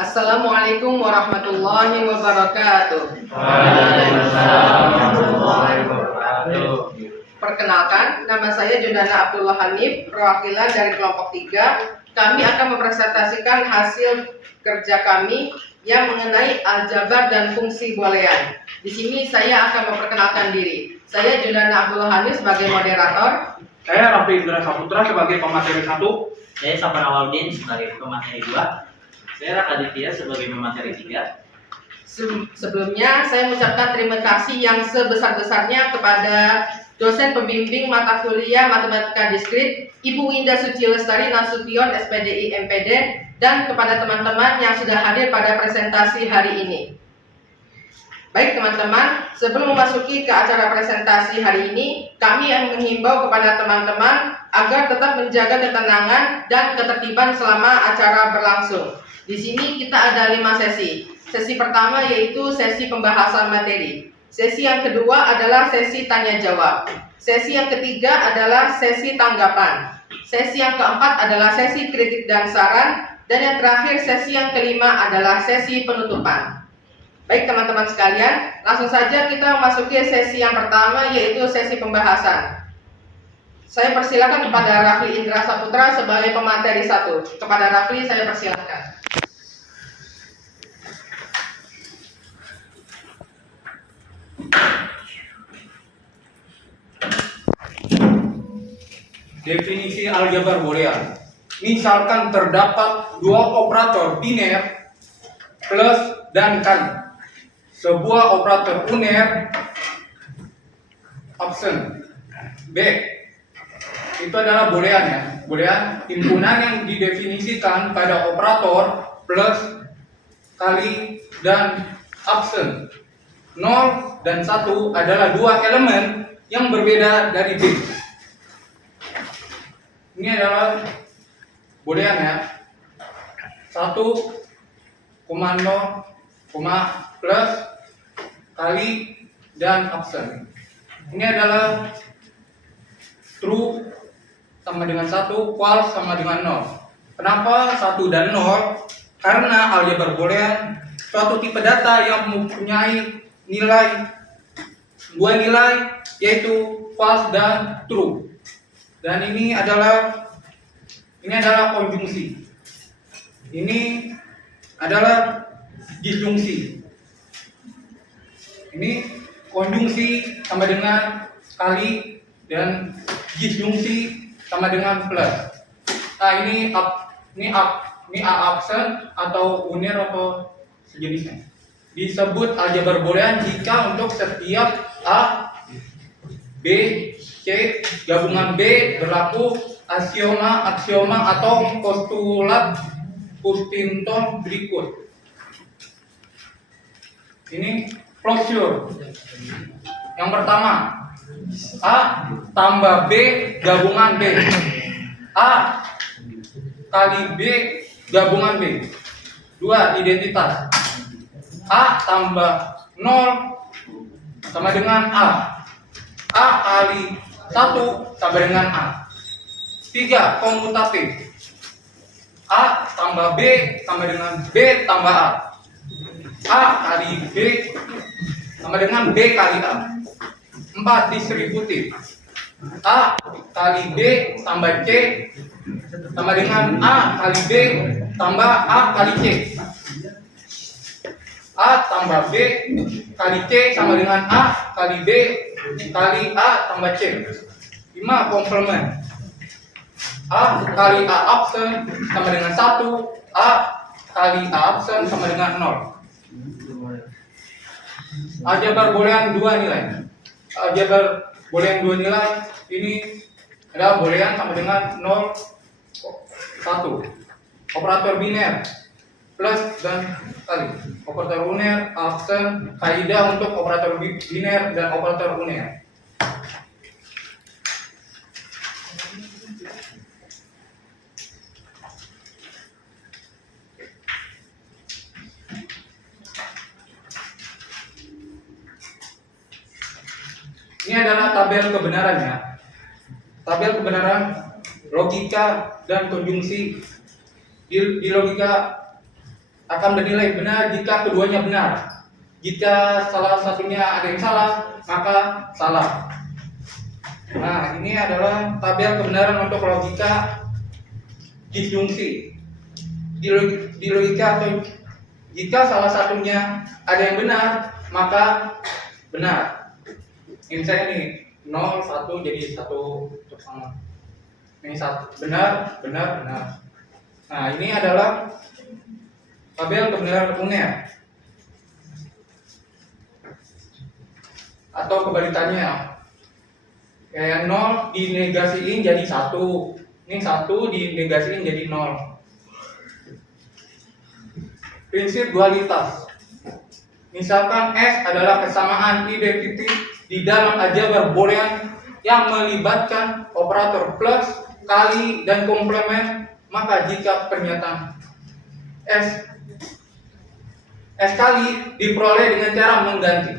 Assalamualaikum warahmatullahi wabarakatuh. Waalaikumsalam warahmatullahi wabarakatuh. Perkenalkan, nama saya Jundana Abdullah Hanif, perwakilan dari kelompok 3. Kami akan mempresentasikan hasil kerja kami yang mengenai aljabar dan fungsi boolean. Di sini saya akan memperkenalkan diri. Saya Jundana Abdullah Hanif sebagai moderator. Saya Raffi Indra Saputra sebagai pemateri 1. Saya Safan Awaldin sebagai pemateri 2. Saya Raka Aditya sebagai pemateri 3. Sebelumnya saya mengucapkan terima kasih yang sebesar-besarnya kepada dosen pembimbing mata kuliah Matematika Diskrit Ibu Winda Suci Lestari Nasution SPDI MPD dan kepada teman-teman yang sudah hadir pada presentasi hari ini. Baik teman-teman, sebelum memasuki ke acara presentasi hari ini, kami menghimbau kepada teman-teman agar tetap menjaga ketenangan dan ketertiban selama acara berlangsung. Di sini kita ada 5 sesi. Sesi pertama yaitu sesi pembahasan materi. Sesi yang kedua adalah sesi tanya jawab. Sesi yang ketiga adalah sesi tanggapan. Sesi yang keempat adalah sesi kritik dan saran. Dan yang terakhir sesi yang kelima adalah sesi penutupan. Baik teman-teman sekalian, langsung saja kita memasuki sesi yang pertama yaitu sesi pembahasan. Saya persilakan kepada Raffi Indra Saputra sebagai pemateri 1. Kepada Raffi saya persilakan. Definisi aljabar boolean. Misalkan terdapat dua operator biner plus dan kali. Sebuah operator uner absen B. Itu adalah boolean ya. Boolean himpunan yang didefinisikan pada operator plus, kali, dan absen. 0 dan 1 adalah dua elemen yang berbeda dari B. Ini adalah boolean ya. 1, 0, plus, kali, dan absen. Ini adalah true sama dengan 1, false sama dengan 0. Kenapa 1 dan 0? Karena aljabar boolean suatu tipe data yang mempunyai dua nilai yaitu false dan true. Dan ini adalah konjungsi. Ini adalah disjungsi. Ini konjungsi sama dengan kali dan disjungsi sama dengan plus. Nah, ini absen atau uner atau sejenisnya. Disebut aljabar boolean jika untuk setiap A, B, C gabungan B berlaku aksioma atau postulat Huntington berikut. Ini closure. Yang pertama, A tambah B gabungan B. A kali B gabungan B. 2. Identitas. A tambah 0 sama dengan A. A kali 1 sama dengan A. 3. Komutatif. A tambah B sama dengan B tambah A. A kali B sama dengan B kali A. 4. Distributif. A kali B tambah C sama dengan A kali B tambah A kali C. A tambah B kali C sama dengan A kali B kali A tambah C. 5. Komplement. A kali A absen sama dengan 1. A kali A absen sama dengan 0. Aljabar boolean 2 nilai. Aljabar boolean 2 nilai ini adalah boolean sama dengan 0, 1. Operator biner plus dan kali. Operator uner, absen, kaidah untuk operator biner dan operator uner. Ini adalah tabel kebenarannya. Tabel kebenaran logika dan konjungsi. Di logika akan bernilai benar jika keduanya benar. Jika salah satunya ada yang salah, maka salah. Nah, ini adalah tabel kebenaran untuk logika disjungsi. Di logika atau jika salah satunya ada yang benar, maka benar. Ini saya nih 0, 1 jadi 1 sama. Ini 1 benar, benar, benar. Nah, ini adalah tabel kebenaran uner. Atau kebalikannya. Kayak 0 dinegasiin jadi 1. Ini 1 dinegasiin jadi 0. Prinsip dualitas. Misalkan S adalah kesamaan identiti di dalam aljabar Boolean yang melibatkan operator plus, kali, dan komplement, maka jika pernyataan S kali diperoleh dengan cara mengganti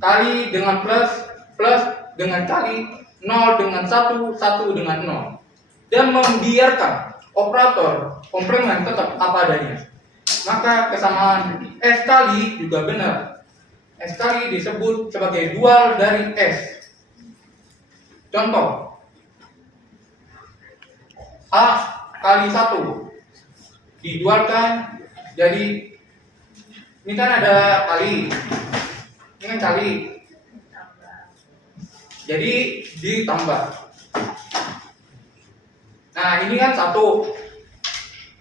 kali dengan plus, plus dengan kali, 0 dengan 1, 1 dengan 0, dan membiarkan operator komplement tetap apa adanya, maka kesamaan S kali juga benar. S kali disebut sebagai dual dari S. Contoh, A kali 1 didualkan jadi, ini kan ada kali, ini kan kali, jadi ditambah. Nah, ini kan 1,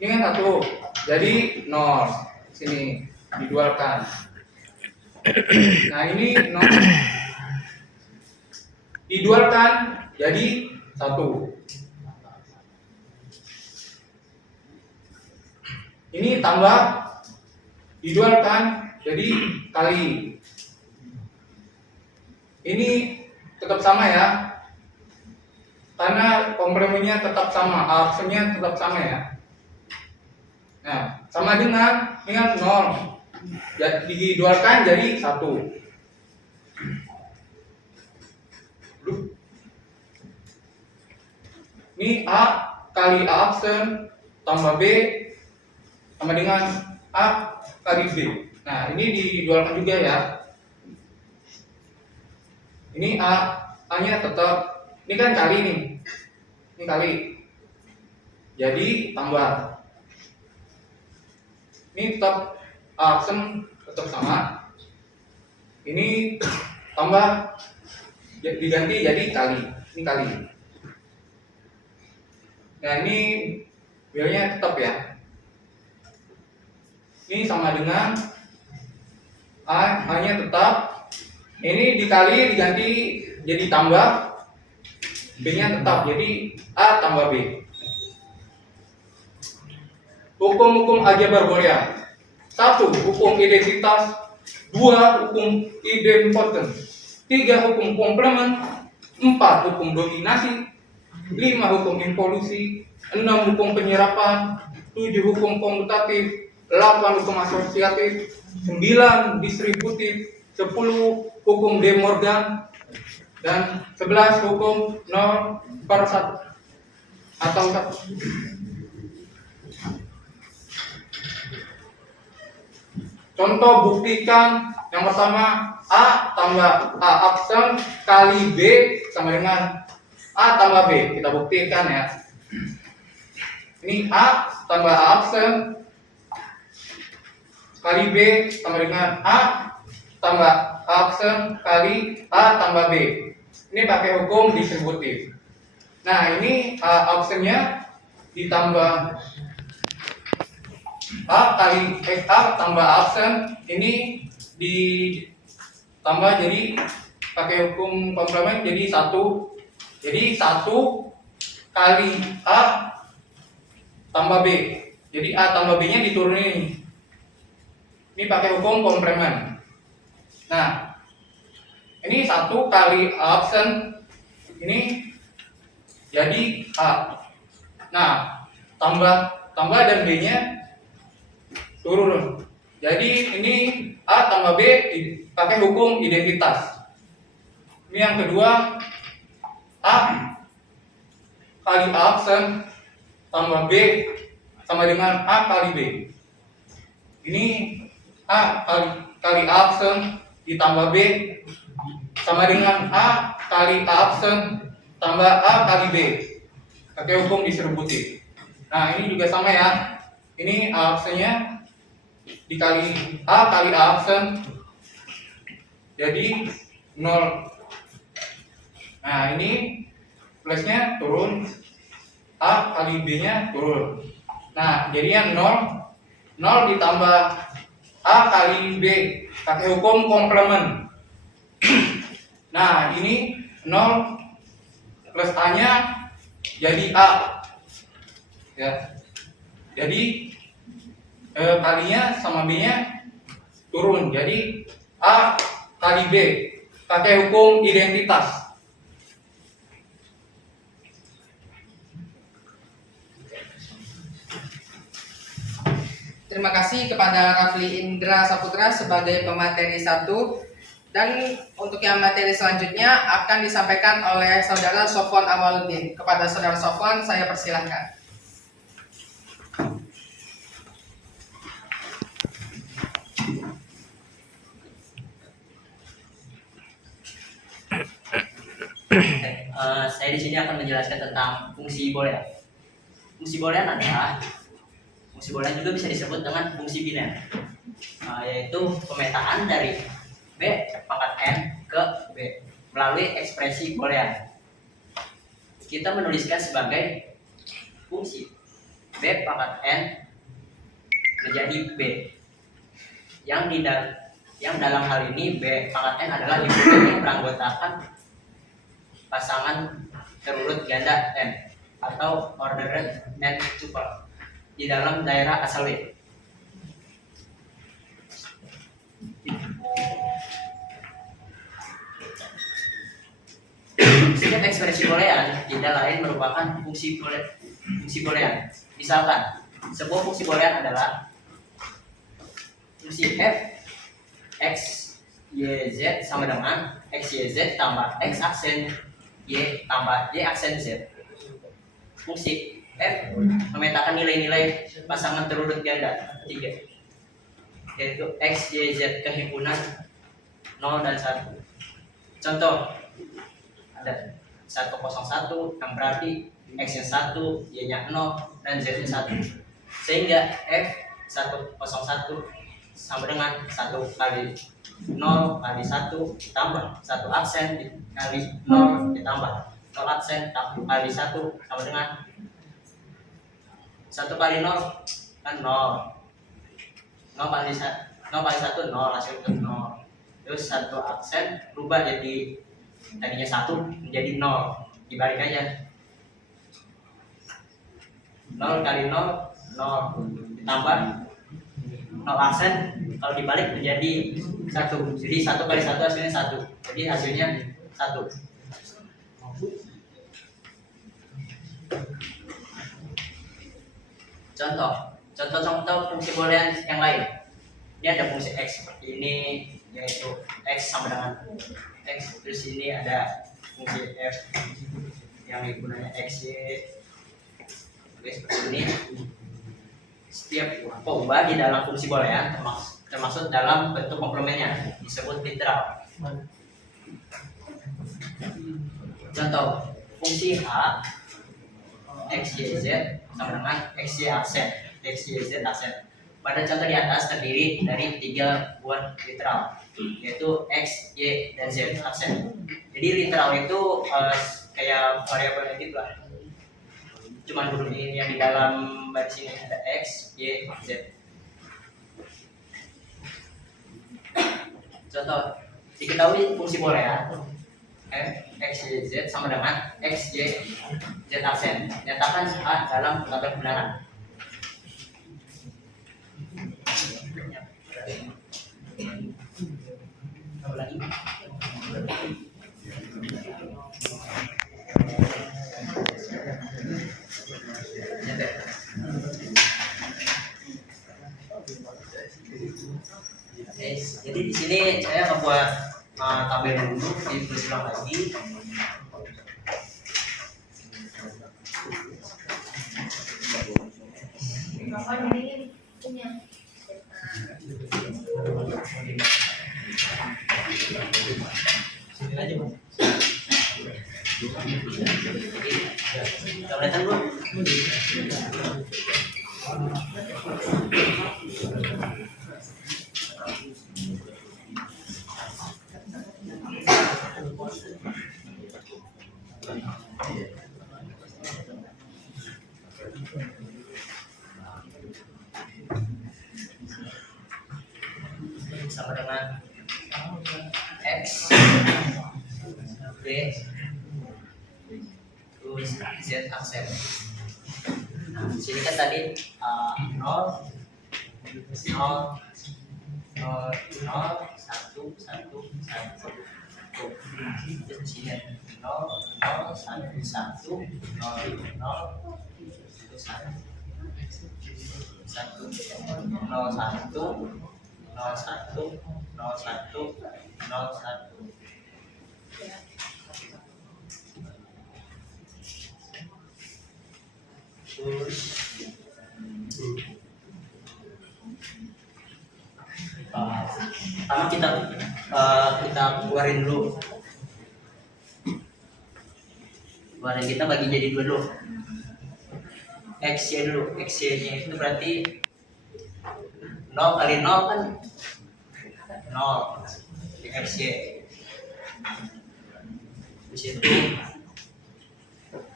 ini kan 1, jadi 0. Sini didualkan. Nah, ini 0 didualkan jadi 1. Ini tambah didualkan jadi kali. Ini tetap sama ya, karena komplementnya tetap sama, aksennya tetap sama ya. Nah, sama dengan 0 didualkan jadi 1. Ini A kali A aksen tambah B sama dengan A kali B. Nah, ini didualkan juga ya. Ini A-nya tetap, ini kan kali nih. Ini kali. Jadi tambah. Ini tetap aksen tetap sama. Ini tambah diganti jadi kali. Ini kali. Nah, ini biayanya tetap ya. Ini sama dengan A-nya tetap. Ini dikali diganti jadi tambah, B-nya tetap jadi A tambah B. Hukum-hukum aljabar Boolean. 1. Hukum identitas. 2. Hukum idempotent. 3. Hukum komplement. 4. Hukum dominasi. 5. Hukum involusi. 6. Hukum penyerapan. 7. Hukum komutatif. 8. Hukum asosiatif. 9. Distributif. 10. Hukum De Morgan. Dan 11. Hukum 0/1 atau 1. Contoh buktikan yang pertama, A tambah A aksen kali B sama dengan A tambah B. Kita buktikan ya. Ini A tambah A aksen kali B sama dengan A tambah A aksen kali A tambah B. Ini pakai hukum distributif. Nah, ini A aksennya ditambah A kali A tambah aksen, ini ditambah jadi pakai hukum komplement jadi 1. Jadi 1 kali A tambah B. Jadi A tambah B nya diturunin. Ini pakai hukum komplement. Nah, ini 1 kali A aksen ini jadi A. Nah, tambah dan B nya turun. Jadi ini A tambah B pakai hukum identitas. Ini yang kedua, A kali A aksen tambah B sama dengan A kali B. Ini A kali A absen ditambah B sama dengan A kali A absen tambah A kali B. Pakai hukum distributif. Nah, ini juga sama ya. Ini A absennya dikali A kali A absen jadi 0. Nah, ini plusnya turun, A kali B nya turun. Nah, jadinya 0 ditambah A kali B pakai hukum komplement. Nah, ini 0 plus A nya jadi A ya. Jadi kalinya sama B nya turun, jadi A kali B pakai hukum identitas. Terima kasih kepada Rafli Indra Saputra sebagai pemateri 1. Dan untuk yang materi selanjutnya akan disampaikan oleh Saudara Sofwan Awaludin. Kepada Saudara Sofwan, saya persilahkan. Saya di sini akan menjelaskan tentang fungsi boolean. Fungsi boolean adalah fungsi boolean juga bisa disebut dengan fungsi biner, yaitu pemetaan dari B pangkat n ke B melalui ekspresi boolean. Kita menuliskan sebagai fungsi B pangkat n menjadi B yang dalam hal ini B pangkat n adalah himpunan yang beranggotakan pasangan terurut ganda n atau ordered n tuple di dalam daerah asal W. Setiap ekspresi boolean tidak lain merupakan fungsi boolean. Misalkan sebuah fungsi boolean adalah fungsi f x y z sama dengan x y z tambah x aksen y tambah y aksen z. Fungsi f memetakan nilai-nilai pasangan terurut ganda 3, yaitu x, y, z kehimpunan 0 dan 1. Contoh, ada 101 yang berarti x nya 1, y nya 0, dan z nya 1. Sehingga f 101 sama dengan 1 kali 0 kali 1 ditambah 1 aksen kali 0 ditambah 0 aksen kali 1 sama dengan 1 kali 0 kan 0. 0 kali 1 0 hasil itu 0. Terus 1 aksen berubah jadi tadinya 1 menjadi 0. Dibalik aja. 0 kali 0 0 ditambah 0 aksen kalau dibalik menjadi 1. Jadi 1 kali 1 hasilnya 1. Jadi hasilnya 1. Contoh fungsi boolean yang lain. Ini ada fungsi x seperti ini, yaitu x sama dengan x. Terus ini ada fungsi f yang gunanya xy. Oke, seperti ini. Setiap pengubah di dalam fungsi boolean termasuk dalam bentuk komplemennya disebut literal. Contoh fungsi h x y z sama dengan x y aksen, x y z aksen. Pada contoh di atas terdiri dari 3 buah literal, yaitu x, y, dan z aksen. Jadi literal itu kayak variabel gitu lah. Cuman huruf ini yang di dalam baris ini ada x, y, z. Contoh, diketahui fungsi boolean f x, y, z sama dengan x, y, z aksen. Nyatakan a dalam tabel kebenaran. Jadi di sini saya membuat tabel dulu, ditulis ulang lagi. mendingin punya. Sini aja bang. Kelihatan bro? Sama dengan X B terus Z aksen. Nah, di sini kan tadi 0 0 0 0 1 1 1 terus di sini 0 0 1 1 0 0 1 1 terus pertama kita keluarin dulu, kita bagi jadi dua dulu. X-nya dulu, X-nya itu berarti 0 kali 0 kan 0 di X-nya. Di situ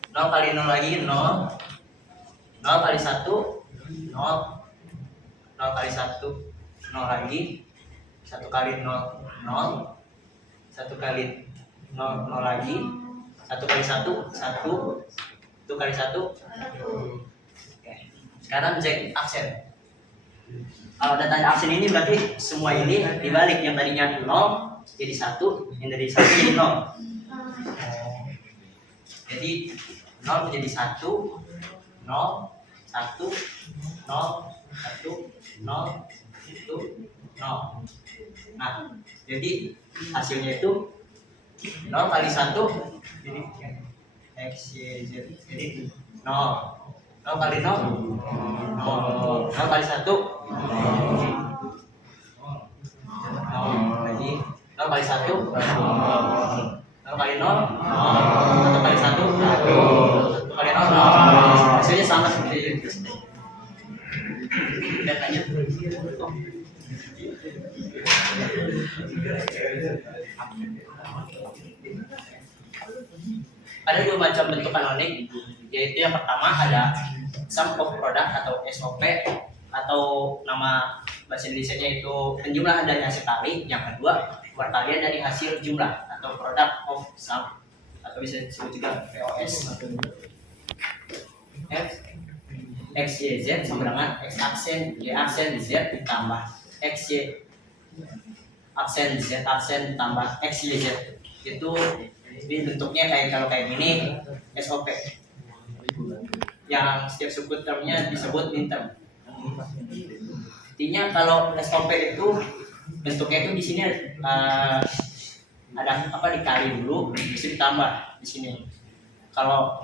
0 kali 0 lagi 0, 0 kali 1 0, 0 kali 1 0 lagi, 1 kali 0 0, 1 kali 0 0 lagi, 1 kali 1 1, 1 kali 1. Oke. Sekarang Z aksen. Kalau ada tanda aksen ini berarti semua ini dibalik, yang tadinya 0 jadi 1, yang dari 1 jadi 0. Jadi 0 menjadi 1, 0 1 0 1 1 0 1 0. Nah, jadi hasilnya itu 0 kali 1 jadi X, Y, Z, jadi 0 0 kali 0 0 kali 1 0 lagi 0 kali 1 0 kali 0 1 kali 1 1 kali 0 0. Hasilnya sama seperti itu. Lihat aja. Ada dua macam bentuk kanonik, yaitu yang pertama ada sum of product atau SOP, atau nama bahasa Indonesianya itu penjumlahan dari hasil kali. Yang kedua perkalian dari hasil jumlah atau product of sum, atau bisa disebut juga POS. F X Y Z sama dengan X aksen Y aksen Z ditambah X Y aksen Z aksen ditambah X Y Z. Itu jadi bentuknya kalau kayak gini SOP, yang setiap suku termnya disebut minterm. Artinya kalau SOP itu bentuknya itu di sini ada apa, dikali dulu bisa ditambah di sini. Kalau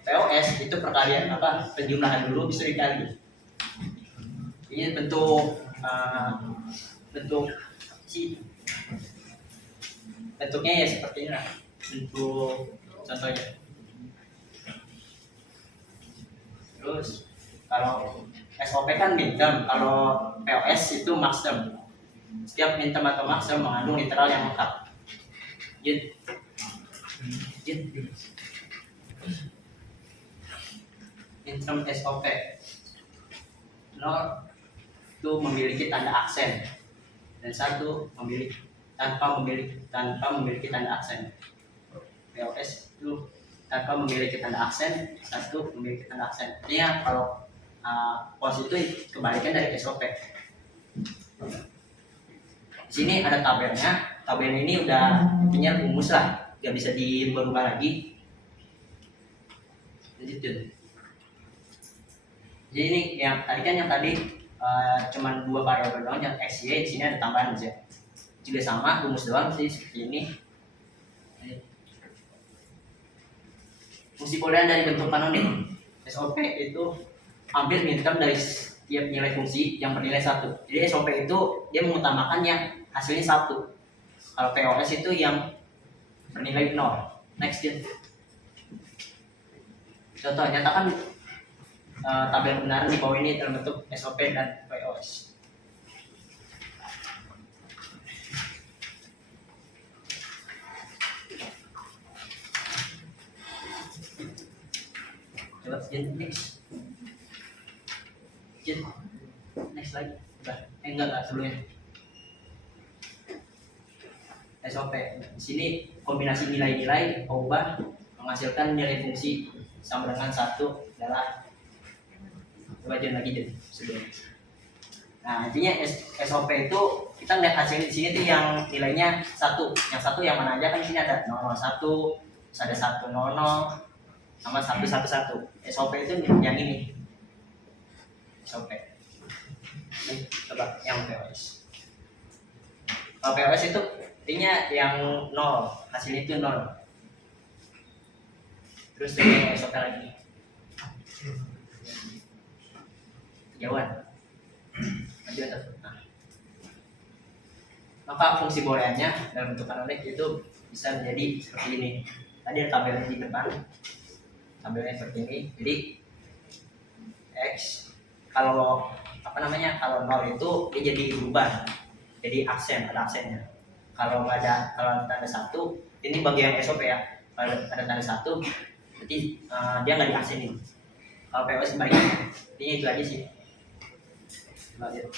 POS itu perkalian apa, penjumlahan dulu bisa dikali. Ini bentuk bentuknya ya seperti ini lah. Bentuk contohnya. Terus kalau SOP kan minterm, kalau POS itu maxterm. Setiap minterm atau maxterm mengandung literal yang lengkap. Minterm SOP 0 itu memiliki tanda aksen, dan 1 tanpa memiliki tanda aksen. POS itu tanpa memiliki tanda aksen, 1 memiliki tanda aksen. Artinya kalau POS itu kebalikan dari SOP. Di sini ada tabelnya. Tabel ini udah intinya rumus lah, nggak bisa dirubah lagi. Lanjut. Jadi ini yang tadi cuman 2 variabel doang, yang X, Y. Di sini ada tambahan Z. Juga sama, rumus doang sih seperti ini. Fungsi boolean dari bentuk kanonik SOP itu ambil minterm dari tiap nilai fungsi yang bernilai 1. Jadi SOP itu dia mengutamakan yang hasilnya 1. Kalau POS itu yang bernilai 0. Next, Jen. Contoh, nyatakan tabel kebenaran di bawah ini dalam bentuk SOP dan POS. Coba Jen, next. Jen, next lagi. Udah. Enggak sebelumnya. SOP. Di sini kombinasi nilai-nilai ubah menghasilkan nilai fungsi sama dengan 1 adalah, coba Jen lagi Jen sebelumnya. Nah, intinya SOP itu kita lihat hasilnya di sini tuh yang nilainya 1. Yang 1 yang mana aja kan di sini ada 001, terus ada 100 sama 111. SOP itu yang ini. SOP. Ini coba yang POS. Kalau POS itu intinya yang 0, hasilnya itu 0. Terus ini SOP lagi. Kejauhan. Maju atau nah. Maka fungsi booleannya dalam bentuk anonik itu bisa menjadi seperti ini. Tadi ada tabelnya di depan. Tabelnya seperti ini. Jadi X kalau kalau 0 itu dia jadi berubah. Jadi aksen, ada aksennya. Kalau tanda 1, ini bagian SOP ya. Kalau ada tanda 1, berarti dia nggak diaksenin. Kalau POS sebaliknya, ini itu aja sih. Lanjut.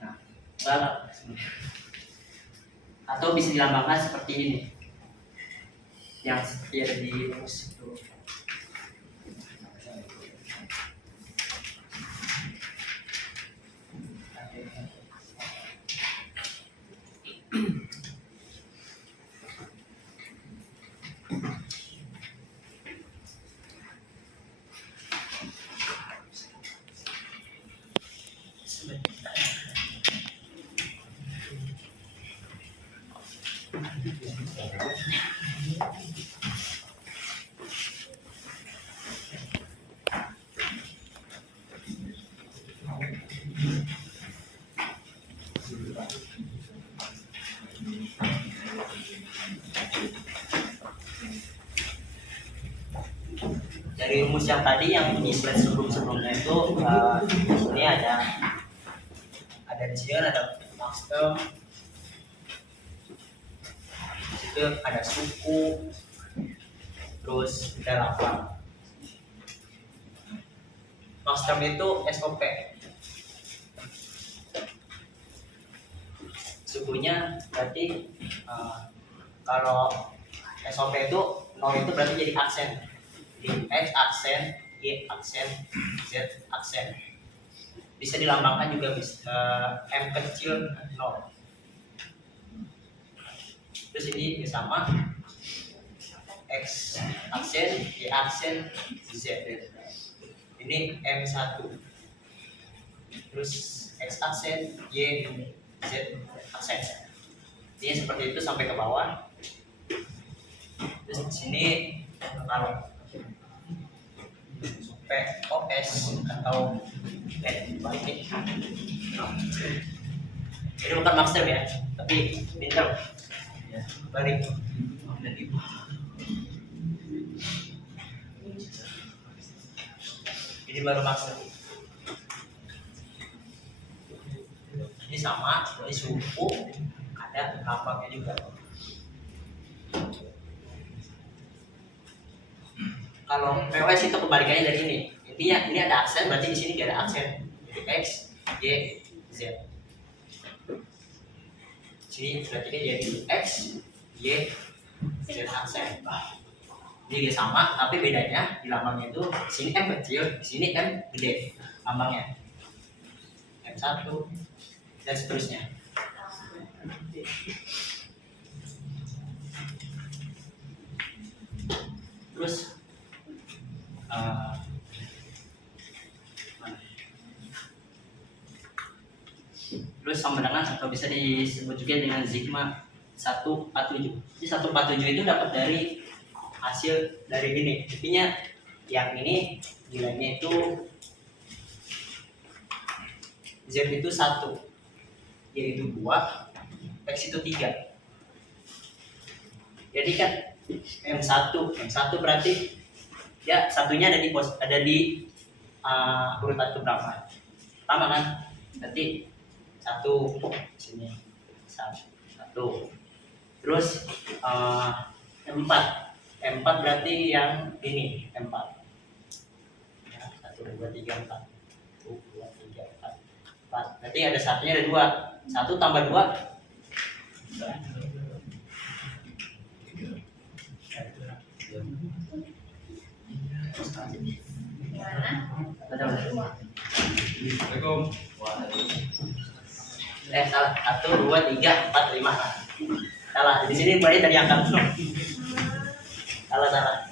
Nah, enggak. Atau bisa dilambangkan seperti ini. Yang seperti ada di rumus itu. Dari rumus yang tadi yang di slide sebelumnya itu ini ada di sini ada master, di situ ada suku, terus ada lapang. Master itu SOP, sukunya berarti kalau SOP itu 0 itu berarti jadi aksen. X aksen, Y aksen, Z aksen. Bisa dilambangkan juga bisa M kecil 0. Terus ini sama X aksen, Y aksen, Z. Ini M1. Terus X aksen, Y, Z aksen. Ini seperti itu sampai ke bawah. Terus di sini kalau POS atau balik. Ini bukan master ya, tapi pintar. Balik. Ini baru master. Ini sama, ini suku, ada lambangnya juga. Kalau POS itu kebalikannya dari ini. Intinya ini ada aksen, berarti di sini tidak ada aksen. Jadi X, Y, Z. Sini berarti ini jadi X, Y, Z aksen. Ini dia sama, tapi bedanya di lambangnya itu sini M kecil, sini M gede lambangnya. M1 dan seterusnya. Terus terus sama dengan atau bisa disebut juga dengan sigma 147. Jadi 147 itu dapat dari hasil dari ini. Intinya yang ini nilainya itu Z itu 1, Y itu 2, X itu 3. Jadi kan M1 berarti ya satunya ada di urutan keberapa? Pertama kan? Berarti 1 sini 1. Terus M4 berarti yang ini M4. Ya, 1 2 3 4. 1 2 3 4. 4. Berarti ada satunya ada 2. 1 tambah 2. Assalamualaikum. Salah. 1 2 3 4 5. Salah. Di sini mulai dari angka 0. Salah.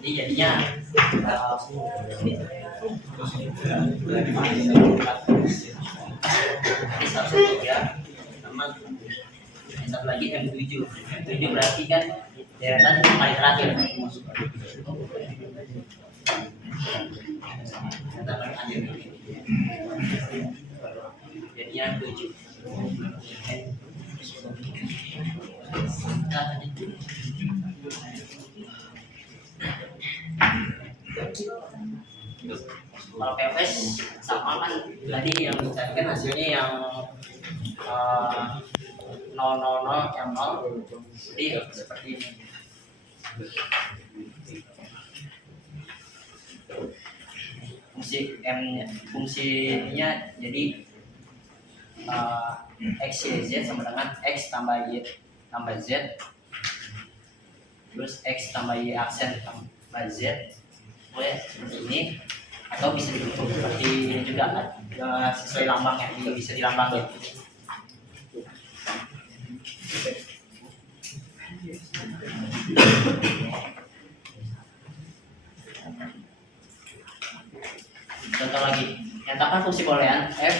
Jadi jadinya satu tiga sama satu lagi M7 berarti kan deretan paling terakhir. Deretan paling akhir. Jadinya 7. Kalau POS sama kan tadi yang dicarikan hasilnya yang 000 yang 0, jadi seperti ini. Fungsinya jadi X, Y, Z sama dengan X tambah Y tambah Z, terus X tambah Y aksen tambah Z, boleh seperti ini, atau bisa dibentuk seperti ini juga kan, sesuai lambangnya, bisa dilambangin. Contoh lagi, nyatakan fungsi boolean f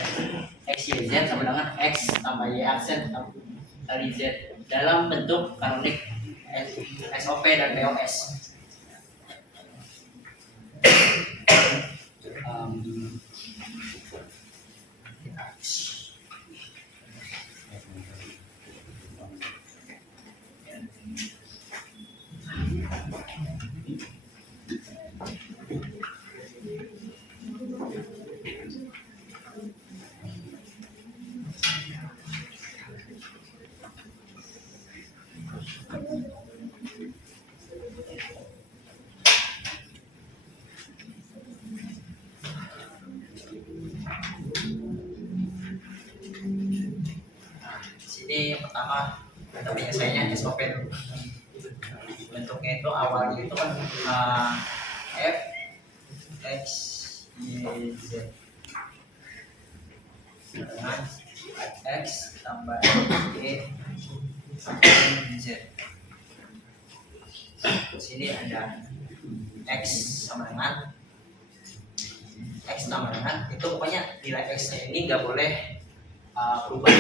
x y z sama dengan x tambah y aksen kali z dalam bentuk kanonik SOP dan POS. Sini yang pertama kita penyelesaiannya SOP. Bentuknya itu awalnya itu kan f x y z dengan x tambah y z. Sini ada x sama dengan x tambah dengan, itu pokoknya nilai x nya ini nggak boleh berubah.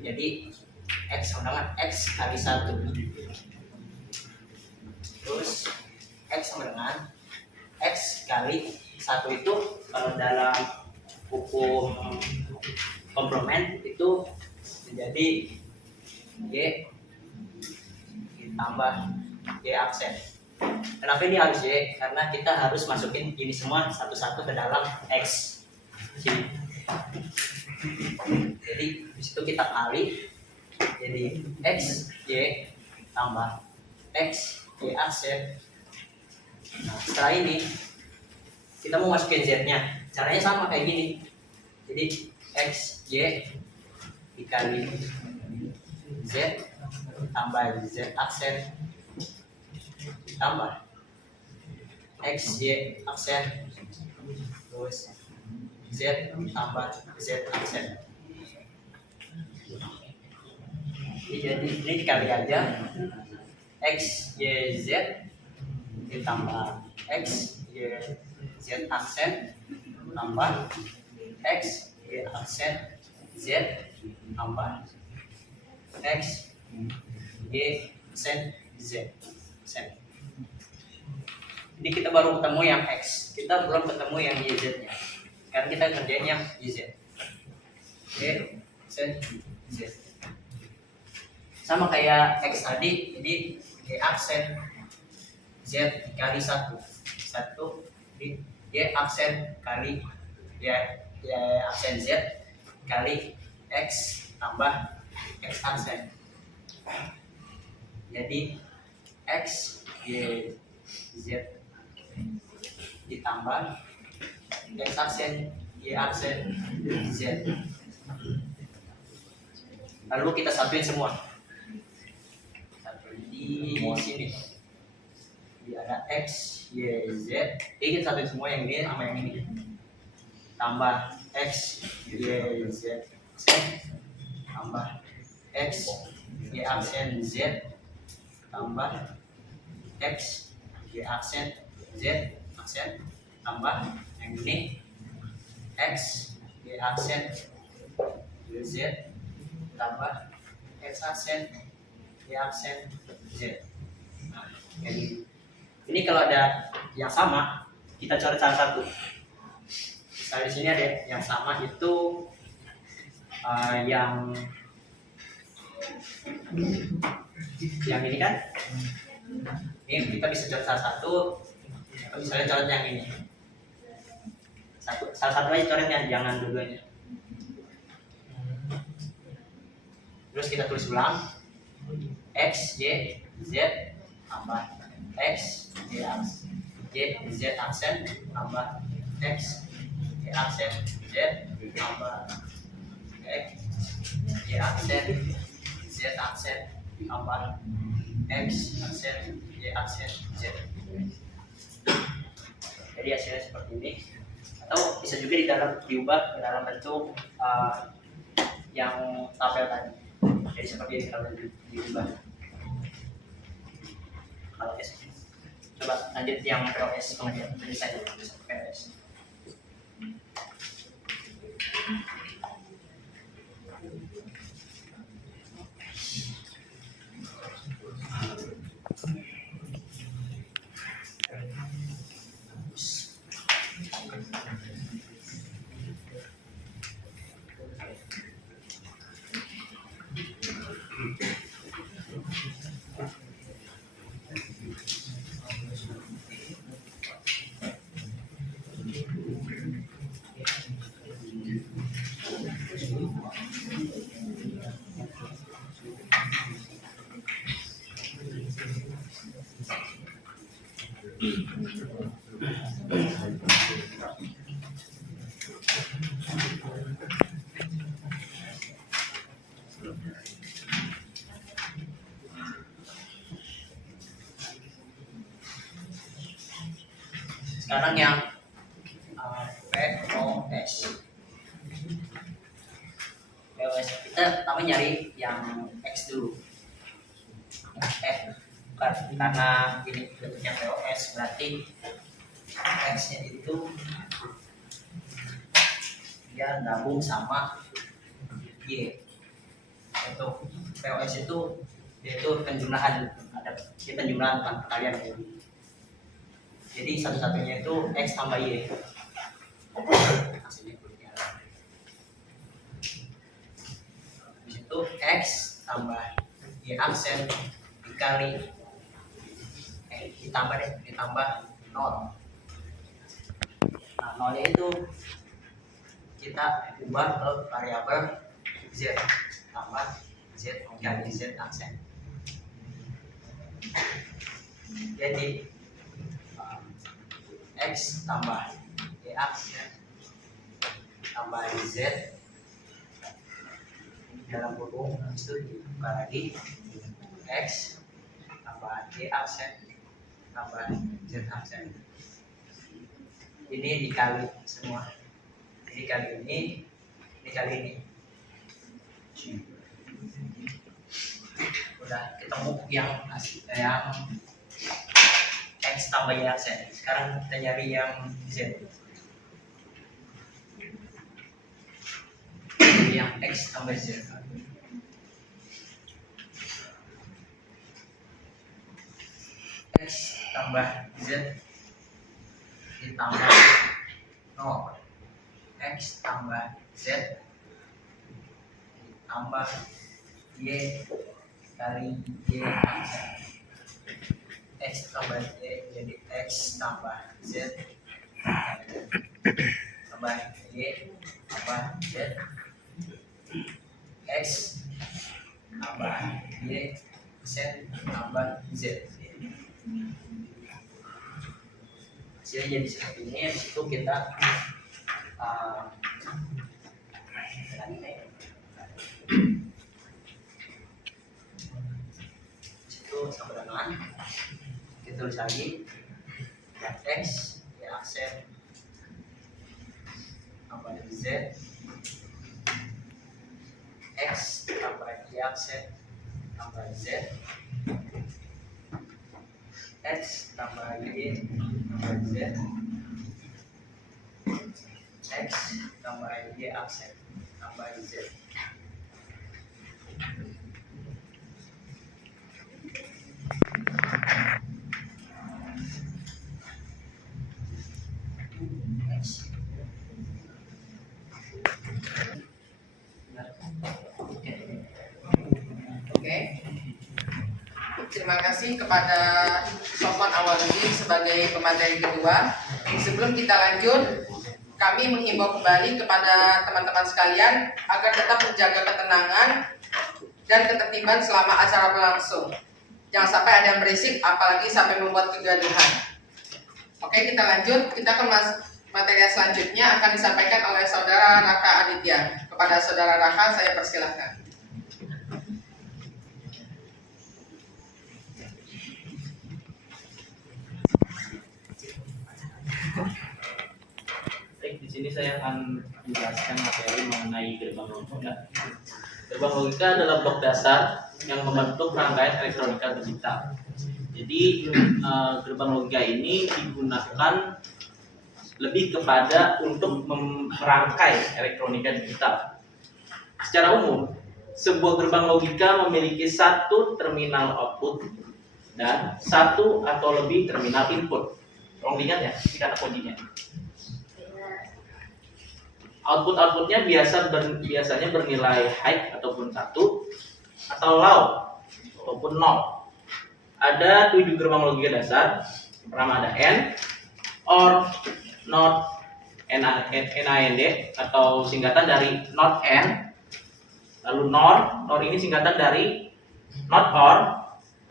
Jadi x sama dengan x kali 1. Terus x sama dengan x kali 1 itu kalau dalam hukum komplement itu menjadi y ditambah y aksen. Kenapa ini harus y? Karena kita harus masukin ini semua satu-satu ke dalam x sini. Jadi disitu kita kali jadi x y tambah x y aksen. Nah, setelah ini kita mau masukin z-nya. Caranya sama kayak gini. Jadi x y dikali z tambah z aksen tambah X Y aksen terus Z tambah Z aksen. Jadi ini dikali aja X Y Z ditambah X Y Z aksen tambah X Y aksen Z tambah X Y aksen Z aksen. Jadi kita baru ketemu yang X, kita belum ketemu yang YZ nya. Karena kita kerjain yang YZ. Y aksen Z. Sama kayak X tadi, jadi Y aksen Z kali 1 di Y aksen kali Y aksen Z kali X tambah X aksen. Jadi X Y Z ditambah X aksen Y aksen Z. Lalu kita satuin semua. Satuin di sini. Jadi ada X Y Z. Jadi kita satuin semua yang ini sama yang ini. Tambah X Y Z tambah X Y aksen Z tambah X Y aksen Z aksen tambah yang ini X Y aksen Z tambah X aksen Y aksen Z. Nah, jadi ini kalau ada yang sama kita coret salah satu. Misalnya di sini ada yang sama itu yang ini kan, ini kita bisa coret salah satu, atau misalnya coret yang ini, salah satu aja coretnya, jangan dua-duanya. Terus kita tulis ulang X Y Z tambah X Y Z aksen tambah X Y aksen Z tambah X Y aksen Z aksen tambah X aksen Y aksen Z. Jadi hasilnya seperti ini, atau bisa juga diubah ke dalam bentuk yang tabel tadi. Jadi seperti ini kalau diubah. Kalau S, coba lanjut yang POS kemudian tulis saja POS. Sekarang yang POS. POS kita pertama nyari yang X dulu. Karena ini bentuknya POS berarti X-nya itu dia gabung sama Y. Untuk POS itu dia itu penjumlahan, ada penjumlahan bukan perkalian ya. Jadi satu-satunya itu X tambah Y. Hasilnya di situ X tambah Y aksen dikali ditambah 0. Nah, 0 itu kita ubah ke variabel Z tambah Z dikali Z aksen. Jadi X tambah Y aksen tambah Z dalam kurung itu dibuka lagi X tambah Y aksen tambah Z aksen. ini dikali semua, ini kali ini kali ini. Udah ketemu yang X tambah Y aksen. Sekarang kita nyari yang Z. Yang X tambah Z. X tambah Z ditambah 0. X tambah Z ditambah Y kali Y aksen. X tambah Y jadi X tambah Z tambah Y tambah Z. X tambah Y aksen tambah Z. Hasilnya jadi seperti ini. Di situ kita situ sama dengan kita tulis lagi ya X ya aksen tambah Z, X tambah Y aksen tambah Z, X tambah Y tambah Z, X tambah Y aksen tambah Z. Oke. Terima kasih kepada Sofwan Awaludin sebagai pemateri kedua. Sebelum kita lanjut, kami menghimbau kembali kepada teman-teman sekalian agar tetap menjaga ketenangan dan ketertiban selama acara berlangsung. Jangan sampai ada yang berisik, apalagi sampai membuat kegaduhan. Oke, kita lanjut. Kita ke materi selanjutnya akan disampaikan oleh Saudara Raka Aditya. Kepada Saudara Raka, saya persilahkan. Baik, di sini saya akan menjelaskan materi mengenai gerbang logika. Gerbang logika adalah blok dasar yang membentuk rangkaian elektronika digital. Jadi gerbang logika ini digunakan lebih kepada untuk merangkai elektronika digital. Secara umum, sebuah gerbang logika memiliki satu terminal output dan satu atau lebih terminal input. Tolong diingat ya, ini kata kuncinya. Output-outputnya biasanya bernilai high ataupun 1 atau low ataupun 0. Ada 7 gerbang logika dasar. Pertama ada N, OR, NOT, NAND atau singkatan dari NOT N. Lalu NOR ini singkatan dari NOT OR,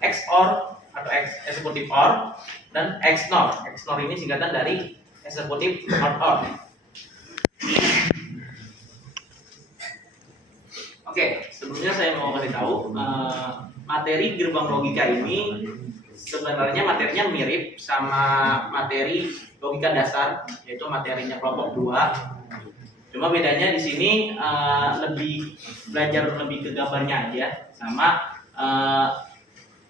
XOR atau eksekutif OR, dan XNOR. XNOR ini singkatan dari eksekutif NOT OR. Oke, sebelumnya saya mau kasih tahu materi gerbang logika ini sebenarnya materinya mirip sama materi logika dasar, yaitu materinya kelompok 2. Cuma bedanya di sini belajar lebih ke gambarnya aja, sama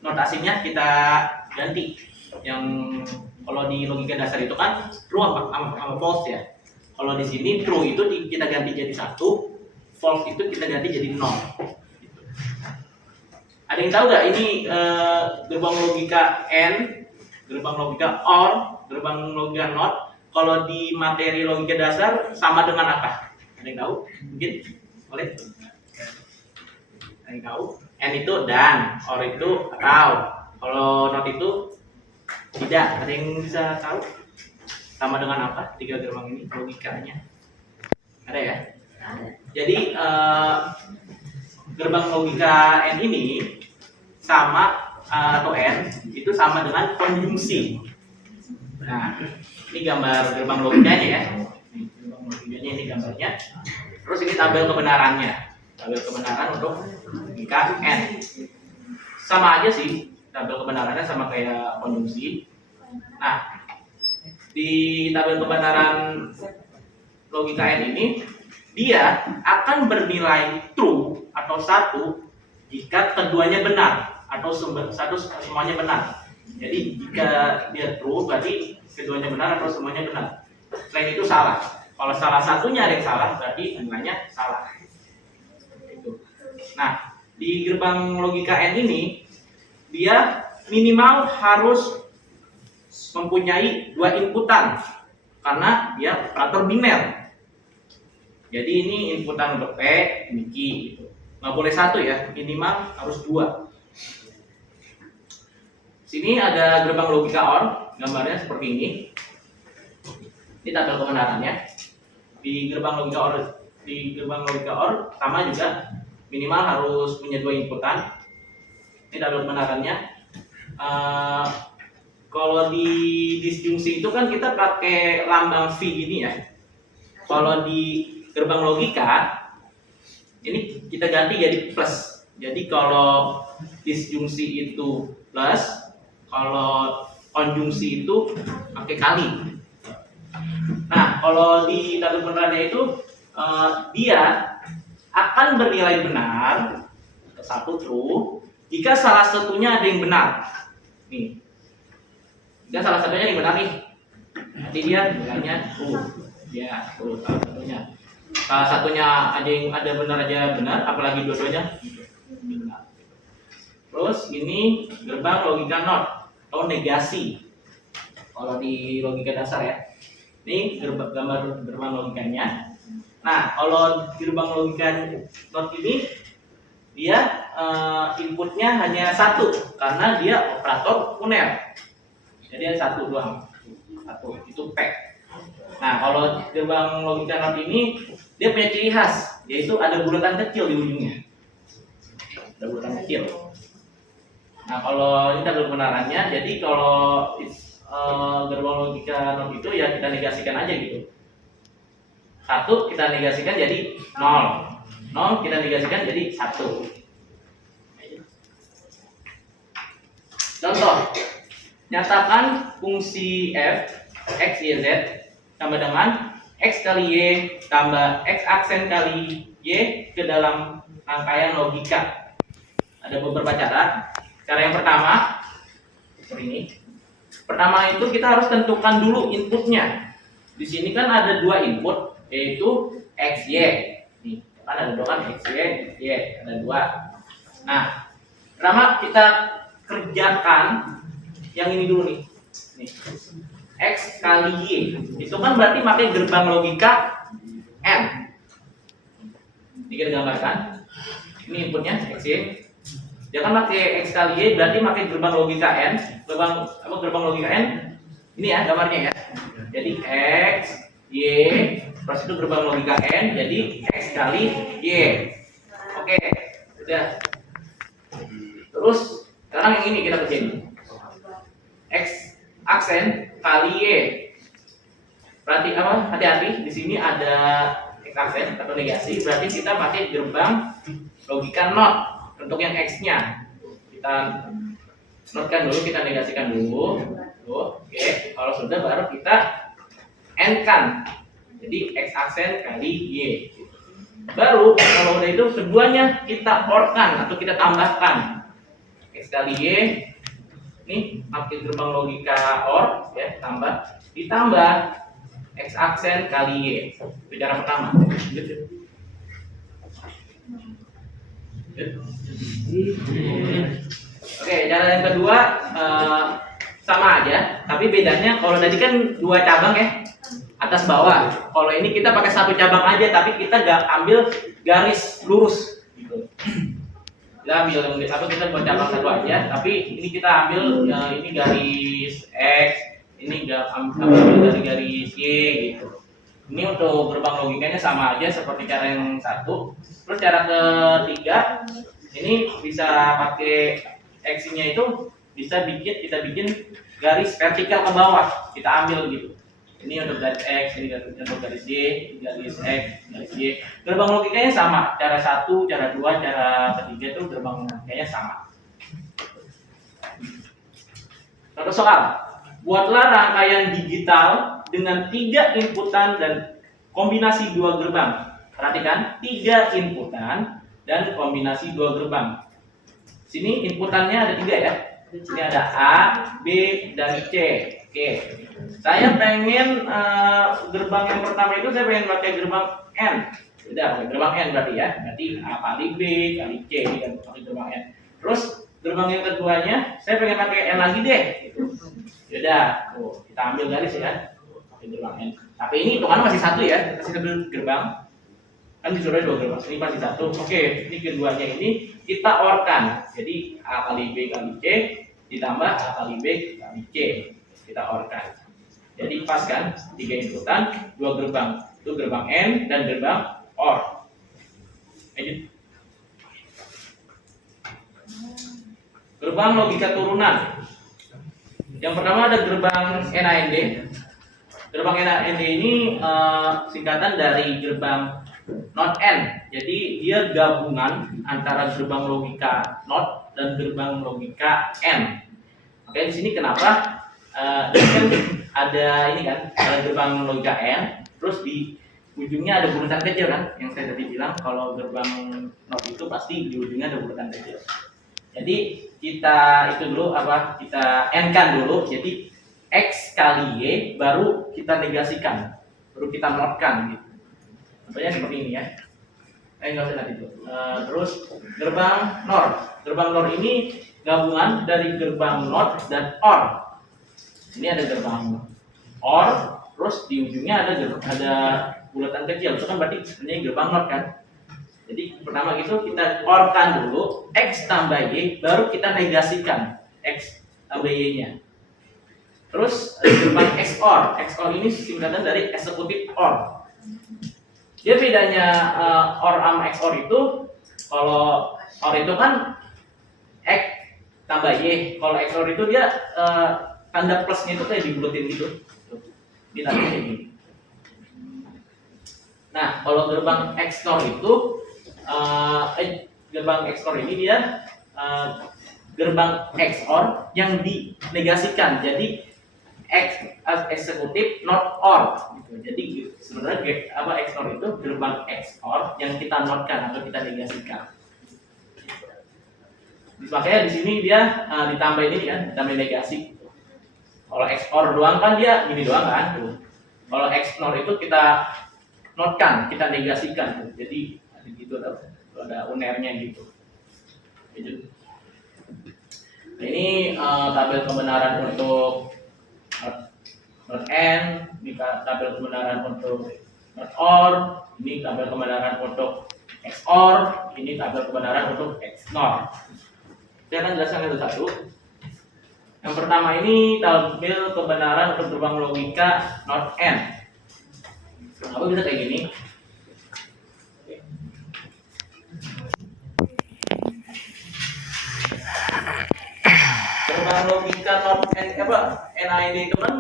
notasinya kita ganti. Yang kalau di logika dasar itu kan true sama false ya. Kalau di sini true itu kita ganti jadi 1, false itu kita ganti jadi 0. Ada yang tahu nggak ini gerbang logika N, gerbang logika OR, gerbang logika NOT? Kalau di materi logika dasar sama dengan apa? Ada yang tahu? Mungkin boleh? Ada yang tahu? N itu dan, OR itu atau. Kalau NOT itu tidak. Ada yang bisa tahu? Sama dengan apa? 3 gerbang ini logikanya? Ada ya? Jadi gerbang logika N ini sama atau N itu sama dengan konjungsi. Nah, ini gambar gerbang logikanya ya. Gerbang logikanya ini gambarnya. Terus ini tabel kebenarannya. Tabel kebenaran untuk logika N. Sama aja sih, tabel kebenarannya sama kayak konjungsi. Nah, di tabel kebenaran logika N ini, dia akan bernilai true atau satu jika keduanya benar atau semuanya benar. Jadi jika dia true berarti keduanya benar atau semuanya benar. Selain itu salah. Kalau salah satunya ada yang salah berarti nilainya salah. Itu. Nah, di gerbang logika N ini dia minimal harus mempunyai 2 inputan karena dia operator biner. Jadi ini inputan untuk P, ini Q gitu. Nggak boleh 1 ya, minimal harus 2. Sini ada gerbang logika OR, gambarnya seperti ini. Ini tabel kebenarannya. Di gerbang logika OR sama juga minimal harus punya 2 inputan. Ini tabel kebenarannya. Kalau di disjungsi itu kan kita pakai lambang V gini ya. Kalau di gerbang logika ini kita ganti jadi plus. Jadi kalau disjungsi itu plus, kalau konjungsi itu pakai kali. Nah, kalau di tabel kebenarannya itu dia akan bernilai benar satu true jika salah satunya ada yang benar. Nih, jika salah satunya yang benar nih, nanti dia nilainya true. Ya, true salah satunya. Salah satunya ada benar aja benar, apalagi dua-duanya benar. Terus ini gerbang logika NOT atau negasi. Kalau di logika dasar ya. Ini gambar gerbang logikanya. Nah, kalau gerbang logika NOT ini dia inputnya hanya 1 karena dia operator uner. Jadi ada 1 doang. 1 itu P. Nah, kalau gerbang logika NOT ini dia punya ciri khas, yaitu ada bulatan kecil di ujungnya. Ada bulatan kecil. Nah, kalau ini tabel kebenarannya, jadi kalau gerbang logika NOT itu ya kita negasikan aja gitu. 1 kita negasikan jadi 0. 0 kita negasikan jadi 1. Contoh, nyatakan fungsi f x, y, z sama dengan x kali y tambah x aksen kali y ke dalam rangkaian logika. Ada beberapa cara. Cara yang pertama seperti ini. Pertama itu kita harus tentukan dulu inputnya. Di sini kan ada 2 input, yaitu x, y. Nih, kan ada 2 kan x, y, ada 2. Nah, pertama kita kerjakan yang ini dulu nih. Nih. X kali y. Itu kan berarti pakai gerbang logika N. Ini kita gambarkan. Ini inputnya x, y. Dia kan pakai x kali y berarti pakai gerbang logika N. Gerbang logika N. Ini ya gambarnya ya. Jadi x, y, terus itu gerbang logika N, jadi x kali y. Oke, udah. Terus sekarang yang ini kita kerjain. X aksen kali y. Berarti apa? Hati-hati, di sini ada x aksen atau negasi, berarti kita pakai gerbang logika NOT untuk yang x-nya. Kita notkan dulu, kita negasikan dulu. Oke, kalau sudah baru kita n-kan. Jadi x aksen kali y. Baru kalau udah itu keduanya kita or-kan atau kita tambahkan. X kali y ini pakai gerbang logika or ya, ditambah x aksen kali y. Itu cara pertama. Oke, cara yang kedua sama aja, tapi bedanya kalau tadi kan 2 cabang ya, atas bawah. Kalau ini kita pakai 1 cabang aja, tapi kita nggak ambil garis lurus gitu. Kita ambil kita buat cabang 1 aja, tapi ini kita ambil ini garis X, ini ambil dari garis Y gitu. Ini untuk gerbang logikanya sama aja seperti cara yang 1. Terus cara ketiga, ini bisa pakai X-nya itu bisa kita bikin garis vertikal ke bawah, kita ambil gitu. Ini untuk garis X, ini untuk garis Y, garis X, garis Y. Gerbang logikanya sama, cara 1, cara 2, cara ketiga itu gerbang logikanya sama. Contoh soal, Buatlah rangkaian digital dengan 3 inputan dan kombinasi 2 gerbang. Perhatikan, 3 inputan dan kombinasi 2 gerbang. Sini inputannya ada 3 ya. Sini ada A, B, dan C. Oke. Saya pengen gerbang yang pertama itu saya pengen pakai gerbang N. Udah, pakai gerbang N berarti ya. Berarti A kali B kali C dan pakai gerbang N. Terus gerbang yang keduanya saya pengen pakai N lagi deh. Gitu. Yaudah, tuh kita ambil garis ya. Pakai gerbang N. Tapi ini hitungannya masih 1 ya. Masih 1 gerbang. Kan disuruh 2 gerbang. Ini masih 1. Oke, ini keduanya ini kita OR-kan. Jadi A kali B kali C ditambah A kali B kali C. Kita OR-kan. Jadi pas kan 3 inputan, 2 gerbang. Itu gerbang N dan gerbang OR. Lanjut. Gerbang logika turunan. Yang pertama ada gerbang NAND. Gerbang NAND ini singkatan dari gerbang NOT N. Jadi dia gabungan antara gerbang logika NOT dan gerbang logika N. Oke, di sini kenapa? Ini kan ada ini kan, ada gerbang logika N, terus di ujungnya ada bulatan kecil kan, yang saya tadi bilang kalau gerbang NOT itu pasti di ujungnya ada bulatan kecil. Jadi kita itu dulu apa? Kita N-kan dulu. Jadi X kali Y baru kita negasikan, baru kita NOT-kan gitu. Contohnya seperti ini ya. Enggak usah nanti itu. Terus gerbang NOR. Gerbang NOR ini gabungan dari gerbang NOT dan OR. Ini ada gerbang OR, terus di ujungnya ada bulatan kecil. Itu kan berarti sebenarnya gerbang NOT kan. Jadi pertama gitu kita OR-kan dulu X tambah Y, baru kita negasikan X tambah Y-nya. Terus ada gerbang XOR. XOR ini singkatan dari eksekutif OR. Dia bedanya OR sama XOR itu, kalau OR itu kan X tambah Y, kalau XOR itu dia tanda plusnya itu kayak dibulatin gitu. Ini tandanya kayak gini. Nah, kalau gerbang XOR itu gerbang XOR ini dia gerbang XOR yang dinegasikan. Jadi X eksekutif not OR gitu. Jadi sebenarnya XOR itu gerbang XOR yang kita notkan atau kita negasikan. Makanya di sini dia ditambah ini kan, ditambah negasi. Kalau XOR doang kan dia gini doang kan. Kalau XOR itu kita notkan, kita negasikan. Jadi gitu ada unernya gitu. Nah, ini tabel kebenaran untuk not N, ini tabel kebenaran untuk not OR, ini tabel kebenaran untuk XOR, ini tabel kebenaran untuk XNOR. Saya akan jelaskan satu-satu. Yang pertama ini tabel kebenaran untuk gerbang logika not N. Kenapa bisa kayak gini? Gerbang logika not N NAND itu kan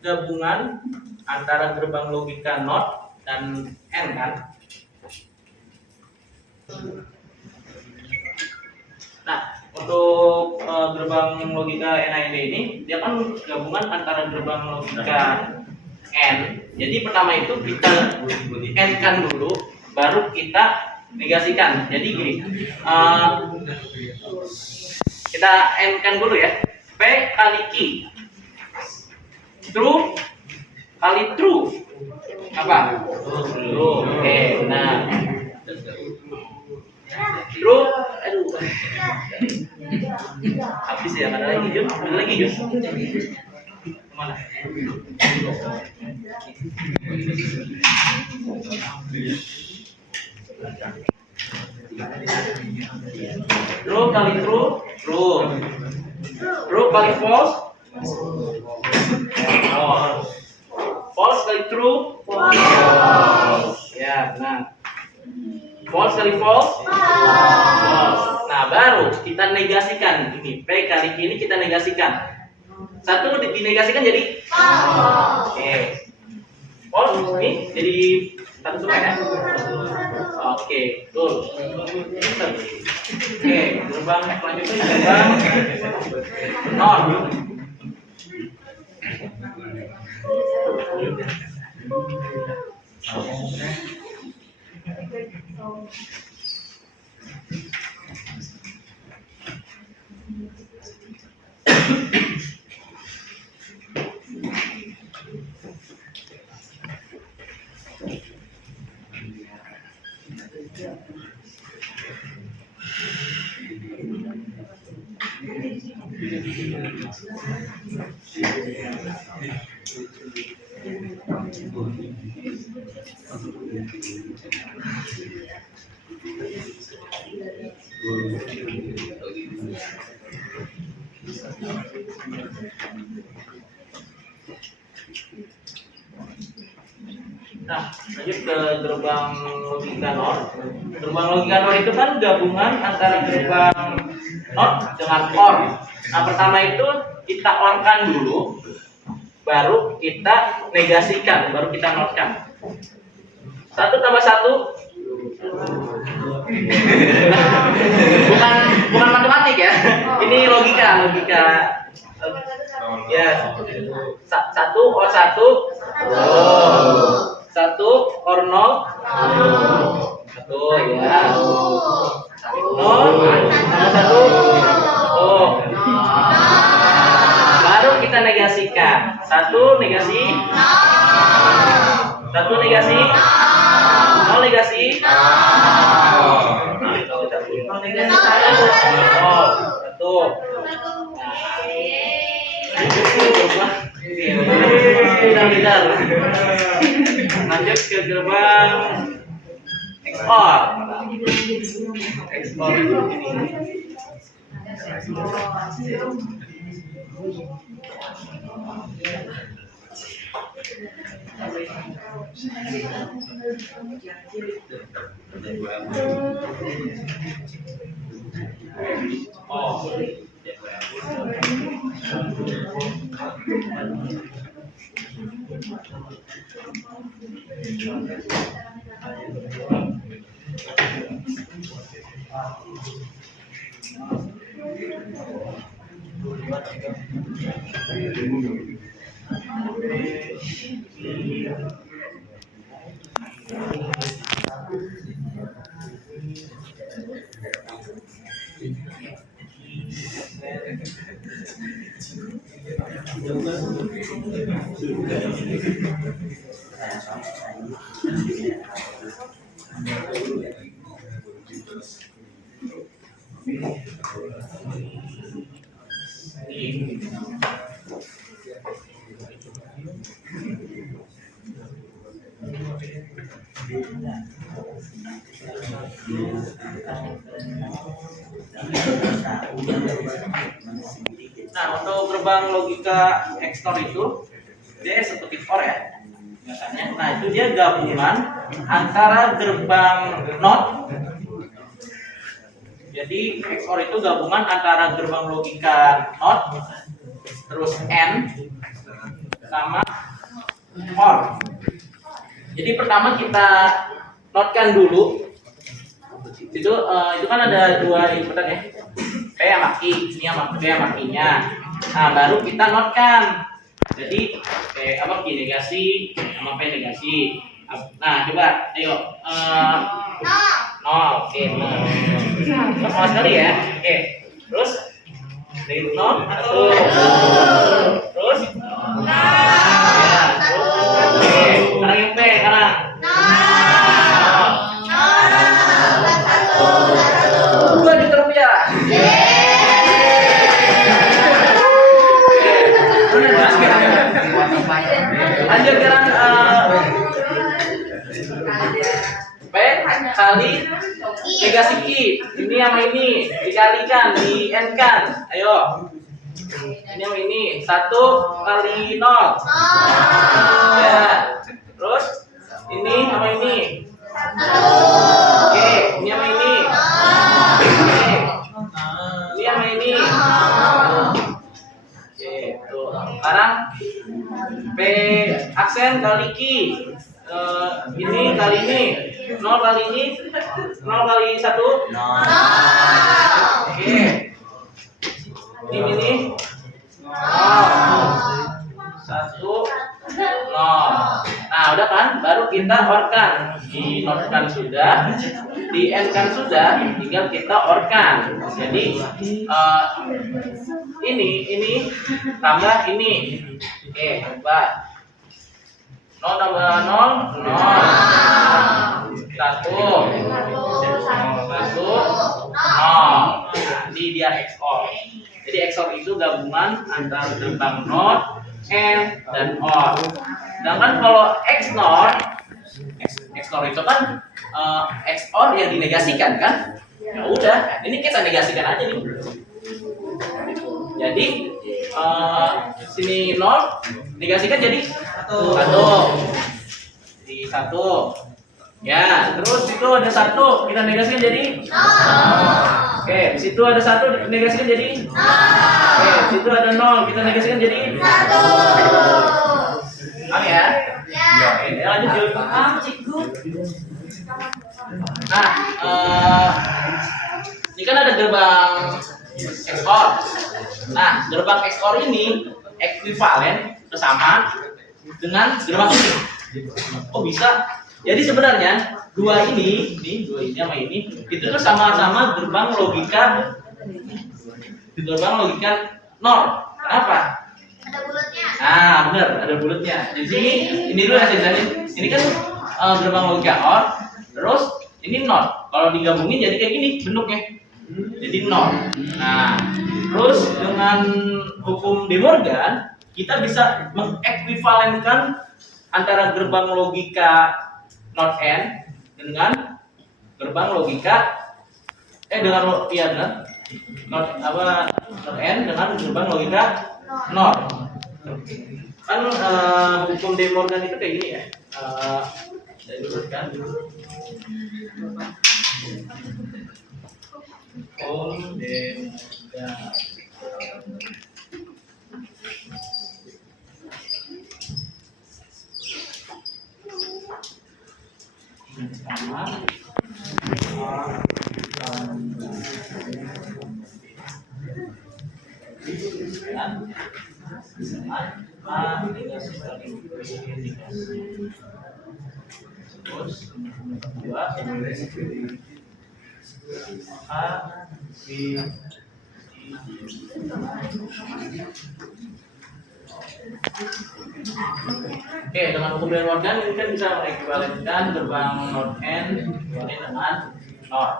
gabungan antara gerbang logika NOT dan N kan. Nah, untuk gerbang logika NAND ini dia kan gabungan antara gerbang logika N. Jadi pertama itu kita N-kan dulu, baru kita negasikan. Jadi gini, kita N-kan dulu ya. P kali Q, true kali true apa? True. Oke, nah true, aduh, habis ya, ada lagi Jum, ada lagi Jum. Kemana? True kali true, true. True kali false, false. False kali true, false. Ya, benar. False kali false, false. Nah, baru kita negasikan ini P kali Q ini kita negasikan. Satu dinegasikan jadi false. Oke. False ini jadi satu semua ya. Oke, betul. Oke, gerbang selanjutnya gerbang NOR. Nah, lanjut ke gerbang logika NOR. Gerbang logika NOR itu kan gabungan antara gerbang NOT dengan OR. Nah, pertama itu kita OR-kan dulu, baru kita negasikan, baru kita NOT-kan. 1 tambah 1 bukan matematik ya. Ini logika. Ya. 1 OR 1 1 or 0 1 ya 0 tambah 1 baru kita negasikan 1 negasi 1 negasi 0 negasi 0 negasi 1 lanjut ke gerbang ekspor. Ekspor itu ini. Nah, untuk gerbang logika XOR itu dia seperti OR ya. Nah, itu dia gabungan antara gerbang NOT. Jadi XOR itu gabungan antara gerbang logika NOT terus AND sama OR. Jadi pertama kita NOT-kan dulu. Itu kan ada dua inputan ya. P sama Q, ini sama P sama Q-nya. Nah, baru kita NOT-kan. Jadi P apa Q negasi sama P negasi. Nah, coba ayo nol. Oke, nol. Sama sekali ya. Oke. Terus dari 0 1. Terus ya, terus. Oke, sekarang yang P sekarang. Rp2.000.000. Lanjut sekarang P kali negasi Q. Ini sama ini dikalikan, di N kan. Ayo. Ini sama ini 1 kali 0. Ya. Terus ini sama ini. Oke, ini sama ini. Oke. Ini sama ini. Oke, tuh. Sekarang P aksen kali Q. Ini kali ini 0 kali ini 0 kali 1 Oke. Ini 0 1 Nah, udah kan? Baru kita orkan. Di notkan sudah, di end-kan sudah, tinggal kita orkan. Jadi ini tambah ini. Oke, coba. 0 tambah 0, 0. 1. 0. Ini dia XOR. Jadi XOR itu gabungan antara gerbang NOR, AND, dan OR. Sedangkan kalau XOR itu kan XOR yang dinegasikan kan? Ya udah, ini kita negasikan aja nih. Jadi sini 0 negasikan jadi 1. Jadi 1. Ya, terus itu ada 1 kita negasikan jadi 0. Oke, di situ ada 1 negasikan jadi 0. Oke, di situ ada 0 kita negasikan jadi 1. Paham ya? Oke, lanjut yuk. Nah, ini kan ada gerbang XOR. Nah, gerbang XOR ini ekuivalen atau sama dengan gerbang ini. Oh bisa? Jadi sebenarnya dua ini sama ini itu tuh sama-sama gerbang logika NOR. Kenapa? Ada bulatnya. Nah, benar, ada bulatnya. Jadi ini dulu ya saya ini kan gerbang logika OR, terus ini NOR. Kalau digabungin jadi kayak gini bentuknya. Jadi NOR. Nah, terus dengan hukum De Morgan kita bisa mengekuivalenkan antara gerbang logika NOT N dengan gerbang logika NOT N dengan gerbang logika NOR. Kan hukum De Morgan itu kayak gini ya. Saya luruskan dulu. Hukum De Morgan. Sama terus dua A B Oke, dengan hukum De Morgan ini kan bisa mengekuivalenkan gerbang NOT N dengan NOR.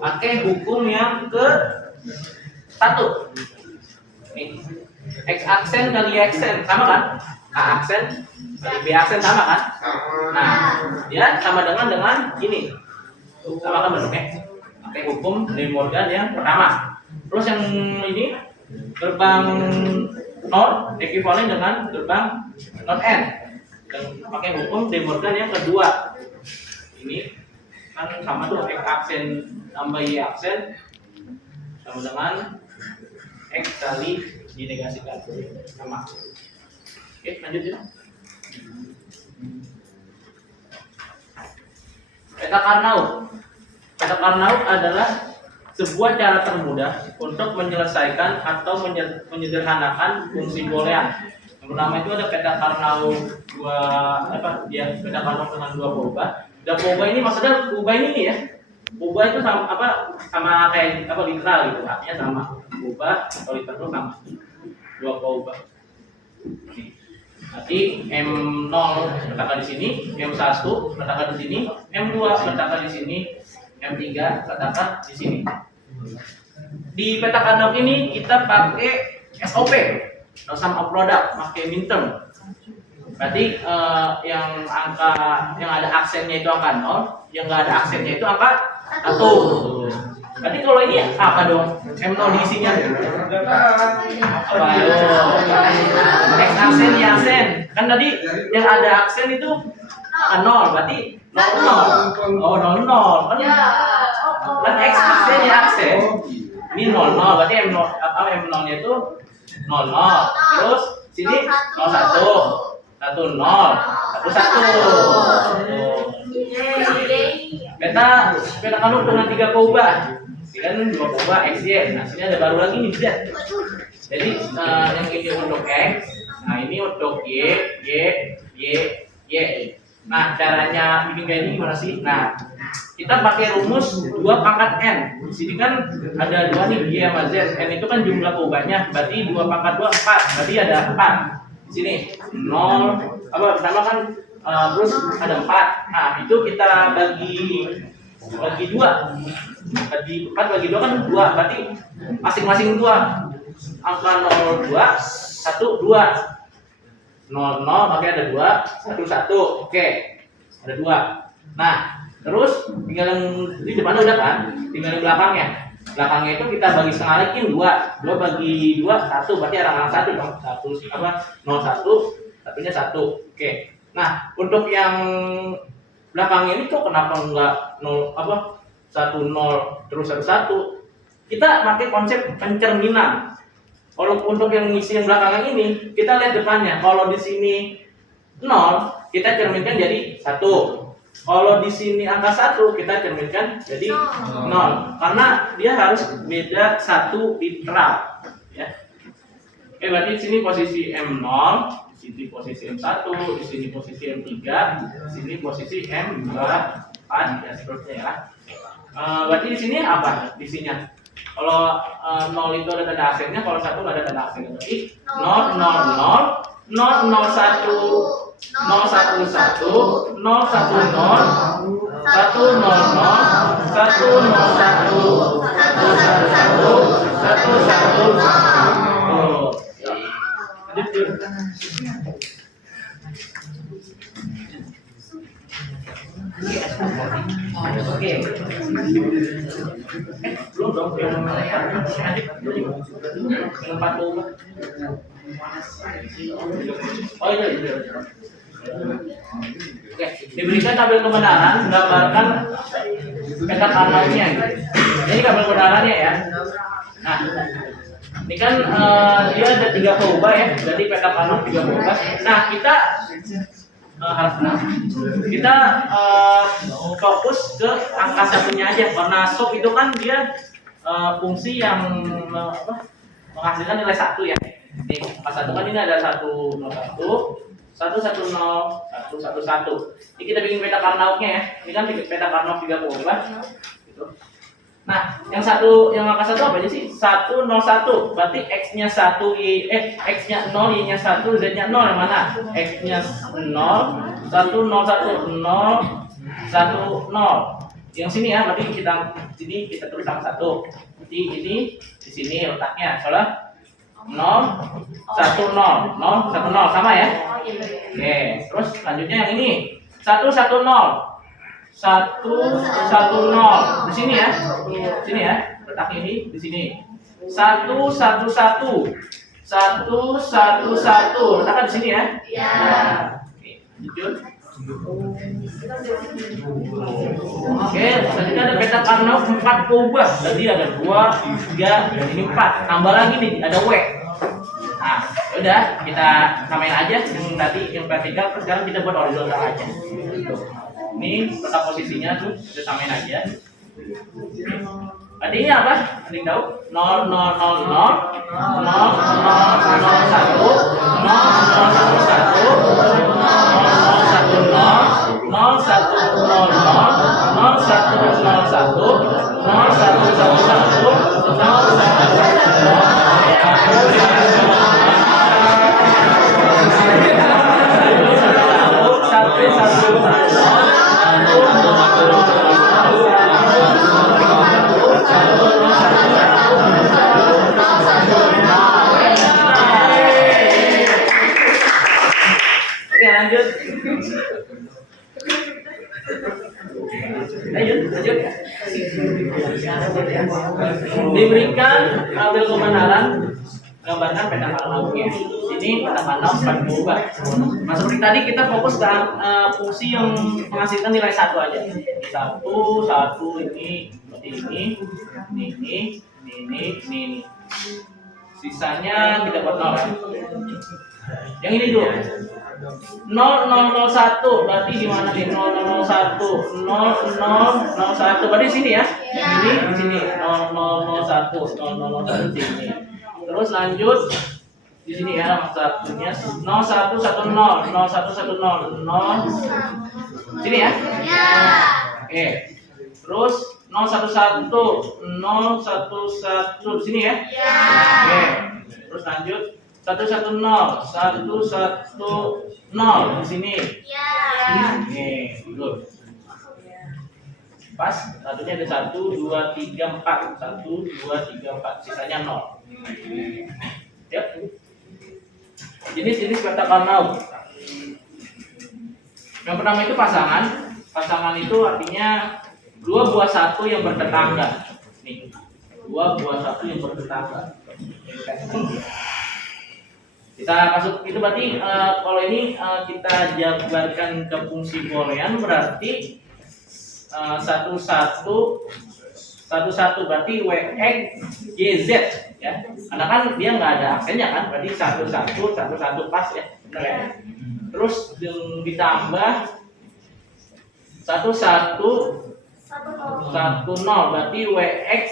Pakai hukum yang ke satu. Nih, X aksen kali Y aksen sama kan? A aksen kali B aksen sama kan? Nah, dia sama dengan ini. Sama kan bentuknya? Pakai hukum De Morgan yang pertama. Terus yang ini gerbang NOR ekuivalen dengan gerbang NOT N. Dan pakai hukum De Morgan yang kedua. Ini kan sama tuh X aksen tambah Y aksen sama dengan X kali dinegasikan sama. Oke, lanjut ya. Peta Karnaugh. Peta Karnaugh adalah sebuah cara termudah untuk menyelesaikan atau menyederhanakan fungsi boolean. Yang pertama itu ada peta Karnaugh peta Karnaugh dengan dua poba. Dan poba ini maksudnya poba ini ya. Poba itu sama kayak literal gitu, artinya sama. Poba atau literal sama. Dua poba. Nanti M0 letakkan di sini, M1 letakkan di sini, M2 letakkan di sini, M3 letakkan di sini. Di peta Karnaugh ini kita pakai SOP, no sum of product, pakai minterm. Berarti yang ada aksennya itu angka 0, yang nggak ada aksennya itu angka 1. Berarti kalau ini apa dong? M0 diisinya apa ya? X aksen, Y aksen. Kan tadi yang ada aksen itu 0, berarti 0. Oh, 0 kan? Kan X aksen, Y aksen. Ini 00, berarti M0-nya itu 00. Terus sini 01. 10, 1, 1. Peta Karnaugh dengan 3 poba. Kan 2 poba X, Y. Nah, sini ada baru lagi nih Z. Jadi yang ini untuk X, nah ini untuk Y, Y. Nah, caranya bikin kayak ini gimana sih? Nah, kita pakai rumus 2 pangkat N. Di sini kan ada 2 nih, Y sama Z. N itu kan jumlah perubahannya, berarti 2 pangkat 2, 4. Berarti ada 4. Di sini 0, pertama kan terus ada 4. Nah, itu kita bagi 2. Bagi 4 bagi 2 kan 2, berarti masing-masing 2. Angka 0, 2, 1, 2. 0, 0, makanya ada 2, 1, 1. Oke, ada 2. Nah, terus tinggal yang di depan udah kan? Tinggal yang belakangnya. Belakangnya itu kita bagi setengah lagi 2. 2 bagi 2, 1. Berarti orang 1 dong. 0, 1, satunya 1. Oke. Nah, untuk yang belakangnya ini kok kenapa enggak 0 1, 0 terus 1, 1? Kita pakai konsep pencerminan. Kalau untuk yang ngisi yang belakangan ini, kita lihat depannya. Kalau di sini 0, kita cerminkan jadi 1. Kalau di sini angka 1, kita cerminkan jadi 0. Karena dia harus beda 1 literal. Ya. Oke, berarti di sini posisi M0, di sini posisi M1, di sini posisi M3, di sini posisi M2, 4, ya seterusnya ya. Berarti di sini apa isinya? Kalau 0 itu ada tanda aksennya, kalau 1 nggak ada tanda aksennya. Berarti 0, 0, 0, 0, 0, 1, 0, 1, 1, 0, 1, 0, 1, 0, 0, 1, 0, 1, 1, 0, 1, 1, 1, 1. Oke. Belum dong yang yang 40. Oh iya. Oke, diberikan tabel kebenaran, gambarkan peta kanalnya. Ini tabel kebenarannya ya. Nah, ini kan dia ada 3 perubahan ya, jadi peta kanal 3 perubahan. Nah, kita kita fokus ke angka satunya aja, karena SOP itu kan dia fungsi yang menghasilkan nilai 1 ya. Nih, angka 1 kan ini ada 101, 110, 111. Ini kita bikin peta Karnaugnya ya. Ini kan peta Karnaug 3 perubahan. Gitu. Nah, yang angka 1 apa aja sih? 101. Berarti X-nya 1, X-nya 0, Y-nya 1, Z-nya 0 yang mana? X-nya 0, 1, 0, 1, 0, 1, 0. Yang sini ya, berarti kita tulis angka 1. Berarti ini di sini letaknya. Soalnya 0, 1, 0, 0, 1, 0 sama ya? Oke, terus selanjutnya yang ini 1, 1, 0. 1, 1, 0 di sini ya, letak ini di sini. 1, 1, 1, 1, 1, 1, letakkan di sini ya. Iya. Oke, lanjut. Oke, selanjutnya ada peta Karnaug 4 perubahan. Jadi ada 2, 3, dan ini 4. Tambah lagi nih, ada W. Nah, udah kita samain aja yang tadi yang vertikal, terus sekarang kita buat horizontal aja. Ini peta posisinya tuh kita samain aja. Tadi ini apa? Ada yang tahu? 0, 0, 0, 0, 0, 0, 0, 1, 0, 0, 1, 0, 0, 1, 0, 0, 1, 0, lanjut. Diberikan tabel kebenaran, gambarkan peta Karnaugnya. Ini peta Karnaug 4 berubah. Nah, seperti tadi kita fokus ke fungsi yang menghasilkan nilai 1 aja. 1 ini. Sisanya kita buat 0. Yang ini dulu. 0001 berarti di mana nih? 0001 0001 berarti di sini ya. Yang ini di sini 0001 di sini. Terus lanjut di sini ya nomor satunya 0110 0110 0 sini ya. Oke. Terus 011 011 di sini ya. Oke. Terus lanjut 110 110 di sini. Oke, good. Pas, satunya ada 1 2 3 4 1 2 3 4 sisanya 0. Ya. Jenis-jenis kata kanau. Yang pertama itu pasangan. Pasangan itu artinya dua buah satu yang bertetangga. Nih, dua buah satu yang bertetangga. Kita masuk itu berarti kalau ini kita jabarkan ke fungsi boolean berarti satu berarti wx yz ya. Karena kan dia nggak ada aksennya kan, berarti satu pas ya, benar ya. Terus ditambah 1 berarti wx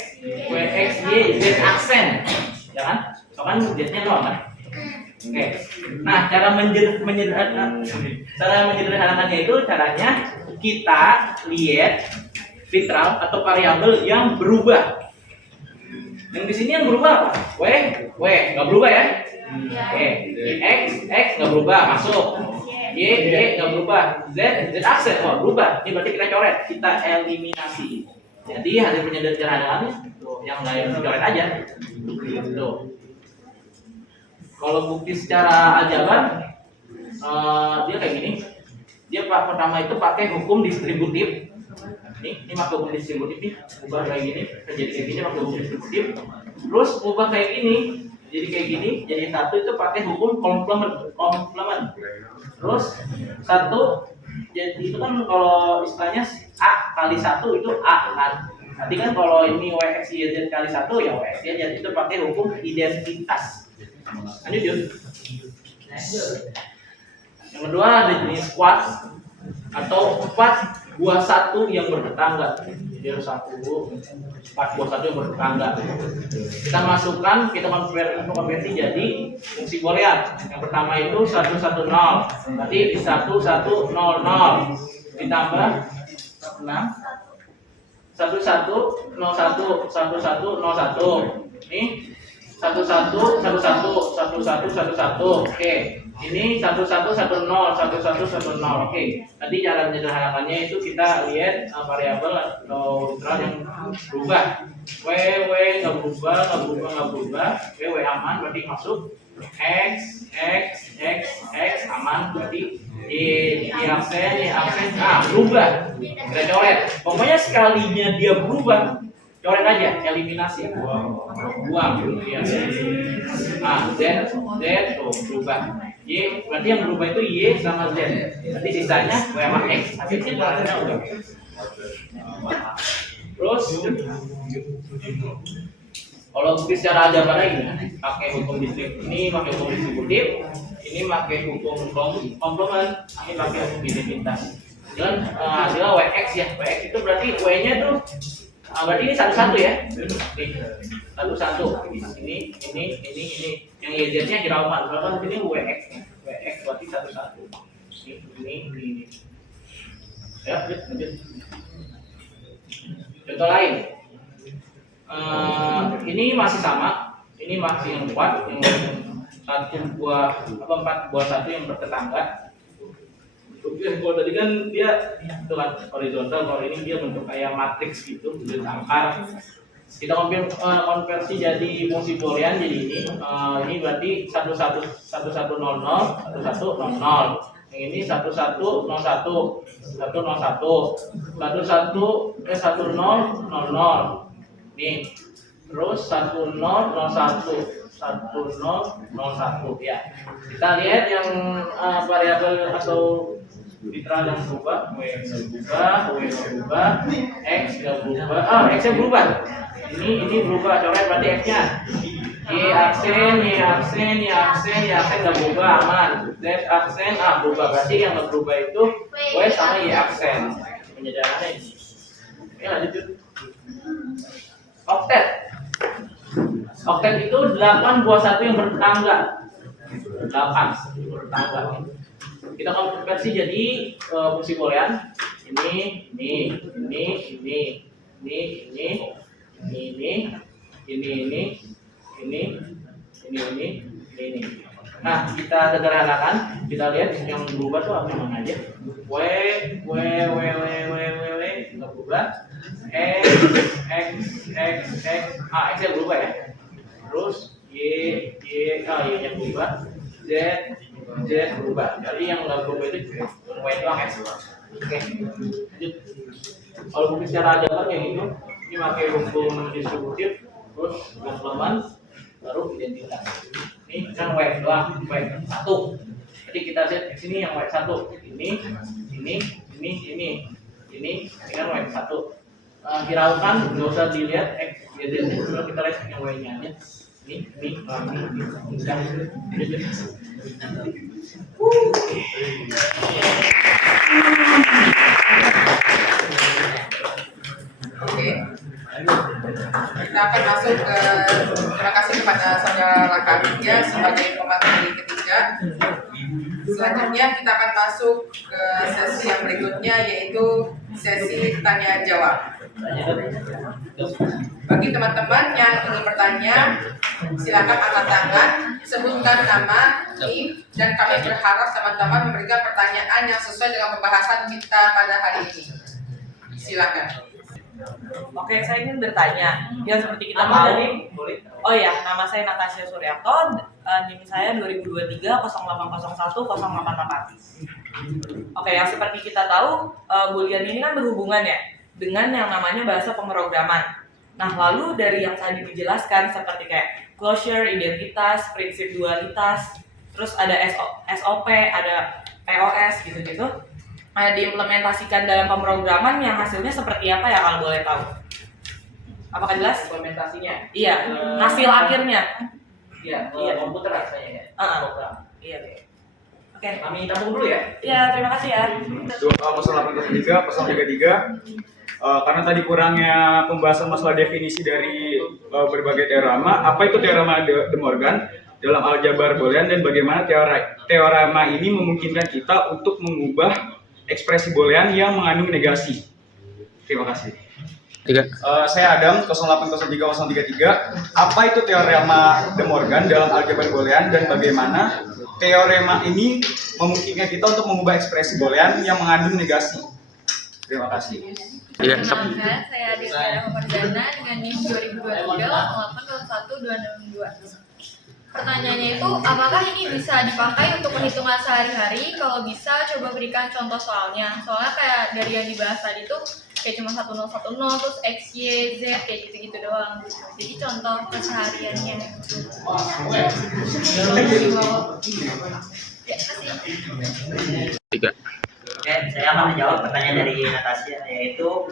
y z aksen ya kan, soalnya z-nya 0 kan. Oke. Nah, cara menyederhanakannya itu caranya kita lihat literal atau variabel yang berubah. Yang di sini yang berubah apa? W nggak berubah ya. Oke. X nggak berubah, masuk. Y nggak berubah. Z aksen berubah. Ini berarti kita coret, kita eliminasi. Jadi hasil penyederhanaannya tuh yang lain coret aja. Tuh. Kalau bukti secara aljabar dia kayak gini. Dia pertama itu pakai hukum distributif. Ini pakai hukum distributif nih, ubah kayak gini, jadi kayak gini pakai hukum distributif. Terus ubah kayak gini, jadi kayak gini, jadi satu itu pakai hukum komplement. Terus satu, jadi itu kan kalau istilahnya A kali 1 itu A kan. Nanti kan kalau ini wx y z kali 1 ya wx y z itu pakai hukum identitas. Lanjut yuk. Yang kedua ada jenis kuat atau 4 buah 1 yang bertetangga. Jadi harus 4 buah 1 yang bertetangga. Kita masukkan, kita konversi jadi fungsi boolean. Yang pertama itu 110. Berarti 1100 ditambah 6 1101 ini 1111. Oke. Ini 1110 1110. Oke. Nanti cara menyederhanakannya itu kita lihat variabel atau literal yang berubah. W nggak berubah. W aman berarti masuk. X aman berarti Y aksen berubah. Kita coret. Pokoknya sekalinya dia berubah, coret aja, eliminasi, buang ya. Z tuh berubah. Y berarti yang berubah itu Y sama Z. Berarti sisanya W sama X. Hasilnya udah. Terus kalau secara aljabar ini pakai hukum distributif, ini pakai hukum distributif, ini pakai hukum komplement, ini pakai hukum identitas. Dan hasilnya WX ya. WX itu berarti W-nya tuh berarti ini satu ya. Satu. Ini. Yang YZ-nya Hirauman. Kalau ini WX berarti satu. Ini. Ya, lanjut. Contoh lain. Ini masih sama. Ini masih yang kuat, yang 4 buah 1 yang bertetangga. Kalau tadi kan dia itu kan horizontal, kalau ini dia bentuk kayak matriks gitu, angka. Kita konversi jadi fungsi boolean jadi ini berarti 1100 Yang ini 1101 Nih. Terus 1001 ya. Kita lihat yang variabel atau literal yang berubah, W berubah, X nggak berubah, X nya berubah. Ini berubah, coret berarti X-nya. Y aksen nggak berubah, aman. Z aksen berubah, berarti yang nggak berubah itu W sama Y aksen. Penyederhanaannya ini. Ya lanjut. Oktet itu 8 buah 1 yang bertetangga. bertambah. Kita konversi jadi fungsi boolean ini. Nah, kita sederhanakan, kita lihat yang berubah tuh apa yang aja. W nggak berubah. X nya berubah ya. Terus Y-nya berubah. Z berubah. Jadi yang nggak berubah itu Y doang ya. Oke. Lanjut. Kalau mungkin secara aljabar kayak gitu, ini pakai hukum distributif, terus komplement, baru identitas. Ini kan Y doang, Y1. Jadi kita set di sini yang Y1. Ini kan Y1. Hiraukan, nggak usah dilihat X, Y, Z. Kalau kita lihat yang Y-nya aja. Ini. Oke. Kita akan masuk ke, terima kasih kepada saudara Kaditya sebagai pemateri ketiga. Selanjutnya kita akan masuk ke sesi yang berikutnya, yaitu sesi tanya jawab. Bagi teman-teman yang ingin bertanya, silakan angkat tangan, sebutkan nama, NIM, dan kami berharap teman-teman memberikan pertanyaan yang sesuai dengan pembahasan kita pada hari ini. Silakan. Oke, saya ingin bertanya. Ya seperti kita tahu. Oh ya, nama saya Natasha Suryanto. NIM saya 2023 0801 088. Oke, yang seperti kita tahu, Boolean ini kan berhubungan ya dengan yang namanya bahasa pemrograman. Nah, lalu dari yang tadi dijelaskan seperti kayak closure, identitas, prinsip dualitas, terus ada SOP, ada POS gitu-gitu. Diimplementasikan dalam pemrograman yang hasilnya seperti apa ya kalau boleh tahu? Apakah jelas? Implementasinya? Iya, hasil akhirnya. Iya, komputer rasanya ya. Program. Iya. Oke. Kami tampung dulu ya. Iya, terima kasih ya. 0803, 033. Karena tadi kurangnya pembahasan masalah definisi dari berbagai teorema, apa itu teorema De Morgan dalam aljabar Boolean dan bagaimana teorema ini memungkinkan kita untuk mengubah ekspresi Boolean yang mengandung negasi. Terima kasih. Saya Adam 0803033. Apa itu teorema De Morgan dalam aljabar Boolean dan bagaimana teorema ini memungkinkan kita untuk mengubah ekspresi Boolean yang mengandung negasi? Terima kasih. Perkenalkan, saya Aditya Rahmardana dengan NIM 2023 0801 262. Pertanyaannya itu, apakah ini bisa dipakai untuk perhitungan sehari-hari? Kalau bisa, coba berikan contoh soalnya. Soalnya kayak dari yang dibahas tadi tuh kayak cuma 1010 terus X, Y, Z kayak gitu-gitu doang. Jadi contoh kesehariannya. Ya, kasih. Oke, saya akan menjawab pertanyaan dari Natasha, yaitu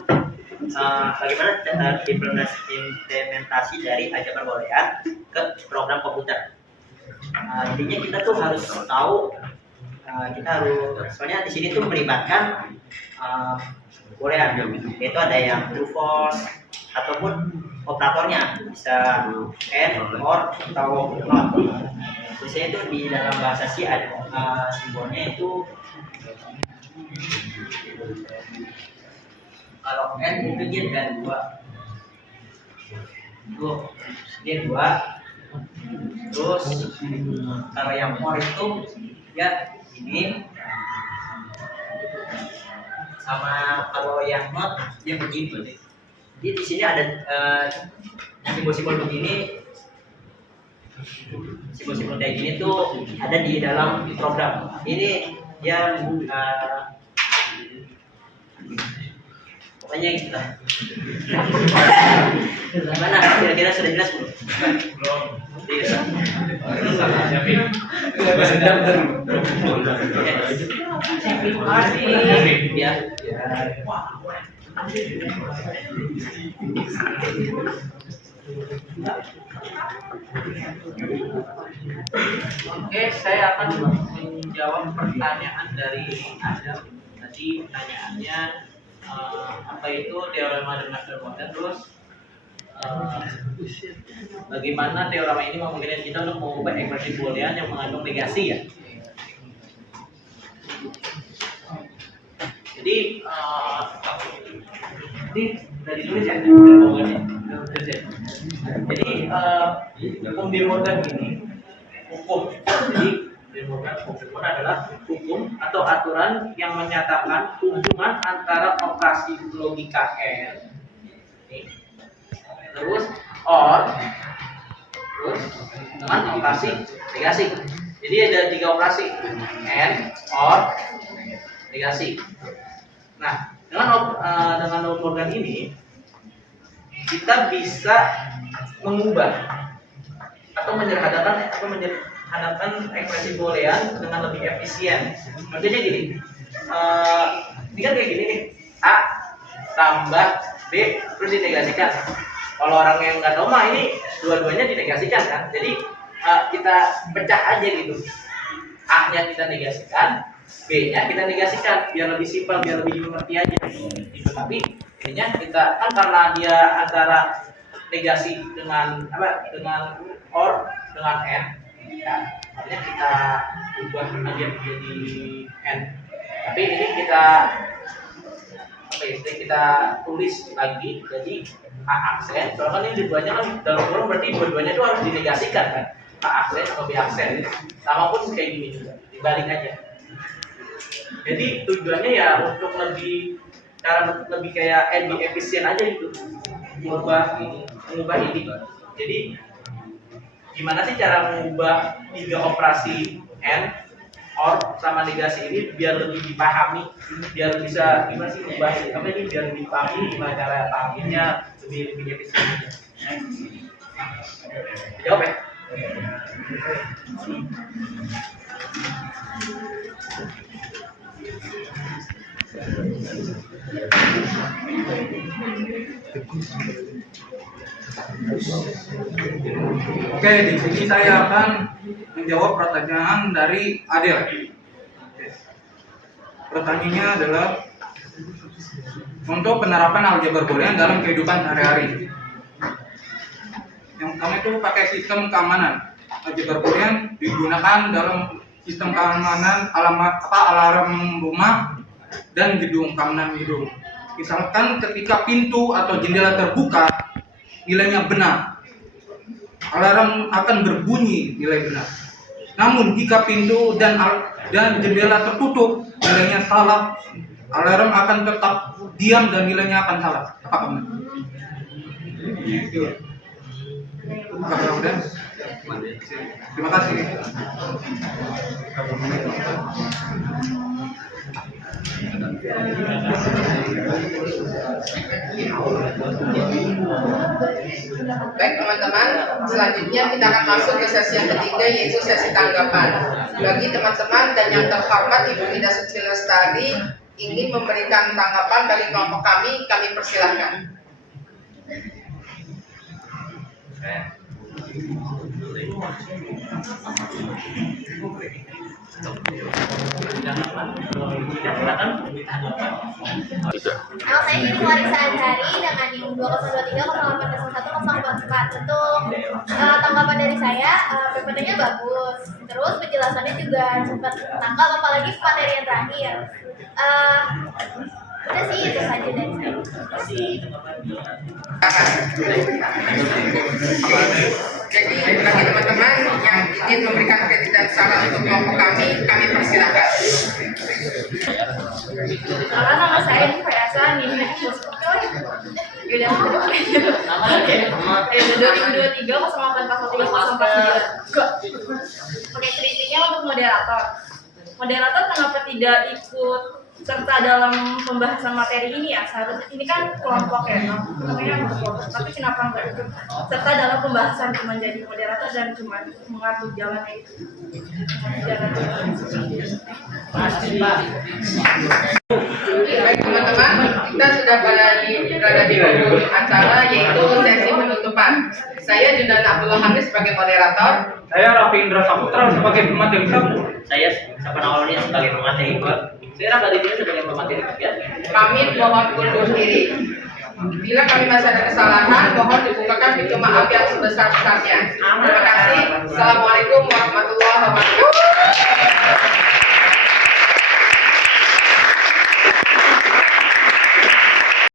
bagaimana implementasi dari aljabar Boolean ke program komputer. Intinya kita tuh harus tahu, soalnya di sini tuh melibatkan Boolean, yaitu ada yang true false ataupun operatornya bisa and, or, atau not. Biasanya itu di dalam bahasa C ada simbolnya itu. Kalau n itu dia dan 2. Tuh, dia 2. Terus kalau yang or itu ya ini. Sama kalau yang not dia begitu. Jadi di sini ada simbol-simbol begini. Simbol-simbol kayak gini tuh ada di dalam program. Ini yang pokoknya gitu lah. Gimana? Kira-kira sudah jelas belum? Belum. Ya. Oke, saya akan menjawab pertanyaan dari Adam. Tadi pertanyaannya apa itu teorema De Morgan, terus bagaimana teorema ini memungkinkan kita untuk mengubah ekspresi boolean yang mengandung negasi ya. Jadi ini sudah ditulis ya, jadi hukum De Morgan ini hukum. Jadi De Morgan hukum adalah hukum atau aturan yang menyatakan hubungan antara operasi logika n, terus or, terus dengan operasi negasi. Jadi ada 3 operasi, n, or, negasi. Nah, dengan De Morgan ini kita bisa mengubah atau menyederhanakan ekspresi boolean dengan lebih efisien. Maksudnya gini, ini kan kayak gini nih, A tambah B terus dinegasikan. Kalau orang yang nggak tahu mah ini dua-duanya dinegasikan kan, jadi kita pecah aja gitu. A-nya kita negasikan, B-nya kita negasikan, biar lebih simpel, biar lebih dimengerti aja. Gitu. Tapi intinya kita kan karena dia antara negasi dengan apa, dengan or, dengan n, ya, artinya kita ubah aja menjadi n. Tapi ini kita kita tulis lagi jadi A aksen. Soalnya kan ini dua-duanya kan dalam kurung, berarti dua-duanya itu harus dinegasikan kan. A aksen atau B aksen. Sama pun kayak gini juga, dibalik aja. Jadi tujuannya ya untuk lebih cara lebih kayak lebih efisien aja gitu, mengubah ini. Jadi gimana sih cara mengubah 3 operasi n, or sama negasi ini biar lebih dipahami, biar bisa gimana sih mengubah ini, apa ini biar lebih dipahami, gimana cara pahaminya lebih efisien aja. Jawab ya. Oke, di sini saya akan menjawab pertanyaan dari Adel. Pertanyaannya adalah untuk penerapan aljabar boolean dalam kehidupan sehari-hari. Yang pertama itu pakai sistem keamanan. Aljabar boolean digunakan dalam sistem keamanan alarm rumah dan gedung, keamanan gedung. Misalkan ketika pintu atau jendela terbuka, nilainya benar, alarm akan berbunyi nilai benar. Namun jika pintu dan jendela tertutup, nilainya salah, alarm akan tetap diam dan nilainya akan salah. Apakah benar? Apakah benar? Terima kasih. Baik teman-teman, selanjutnya kita akan masuk ke sesi yang ketiga, yaitu sesi tanggapan. Bagi teman-teman dan yang terhormat Ibu Indah Suci Lestari ingin memberikan tanggapan bagi kelompok kami persilahkan. Nama saya Giri Marisa Andhari dengan NIM 2023080104. Untuk tanggapan dari saya, PPT-nya bagus. Terus penjelasannya juga cepat tangkap, apalagi materi yang terakhir. Udah sih, itu saja dari saya. Jadi bagi teman-teman yang ingin memberikan kritik dan saran untuk kelompok kami persilahkan. Nama saya Fayasa nih. Udah. Nama 2023 0843 Oke, kritiknya untuk moderator. Moderator kenapa tidak ikut serta dalam pembahasan materi ini ya? Seharusnya ini kan kelompok ya, namanya kelompok. Tapi kenapa nggak ikut serta dalam pembahasan, cuma jadi moderator dan cuma mengatur jalannya itu? Baik teman-teman, kita sudah berada di ujung acara, yaitu sesi penutupan. Saya Jundan Abdullah Hamis sebagai moderator. Saya Raffi Indra Saputra sebagai pemateri satu. Saya Sapan Awalnya sebagai pemateri 2. Saya Rangga Ditya sebagai pemateri 3. Kami mohon undur diri. Bila kami masih ada kesalahan, mohon dibukakan pintu maaf yang sebesar-besarnya. Terima kasih. Assalamualaikum warahmatullahi wabarakatuh.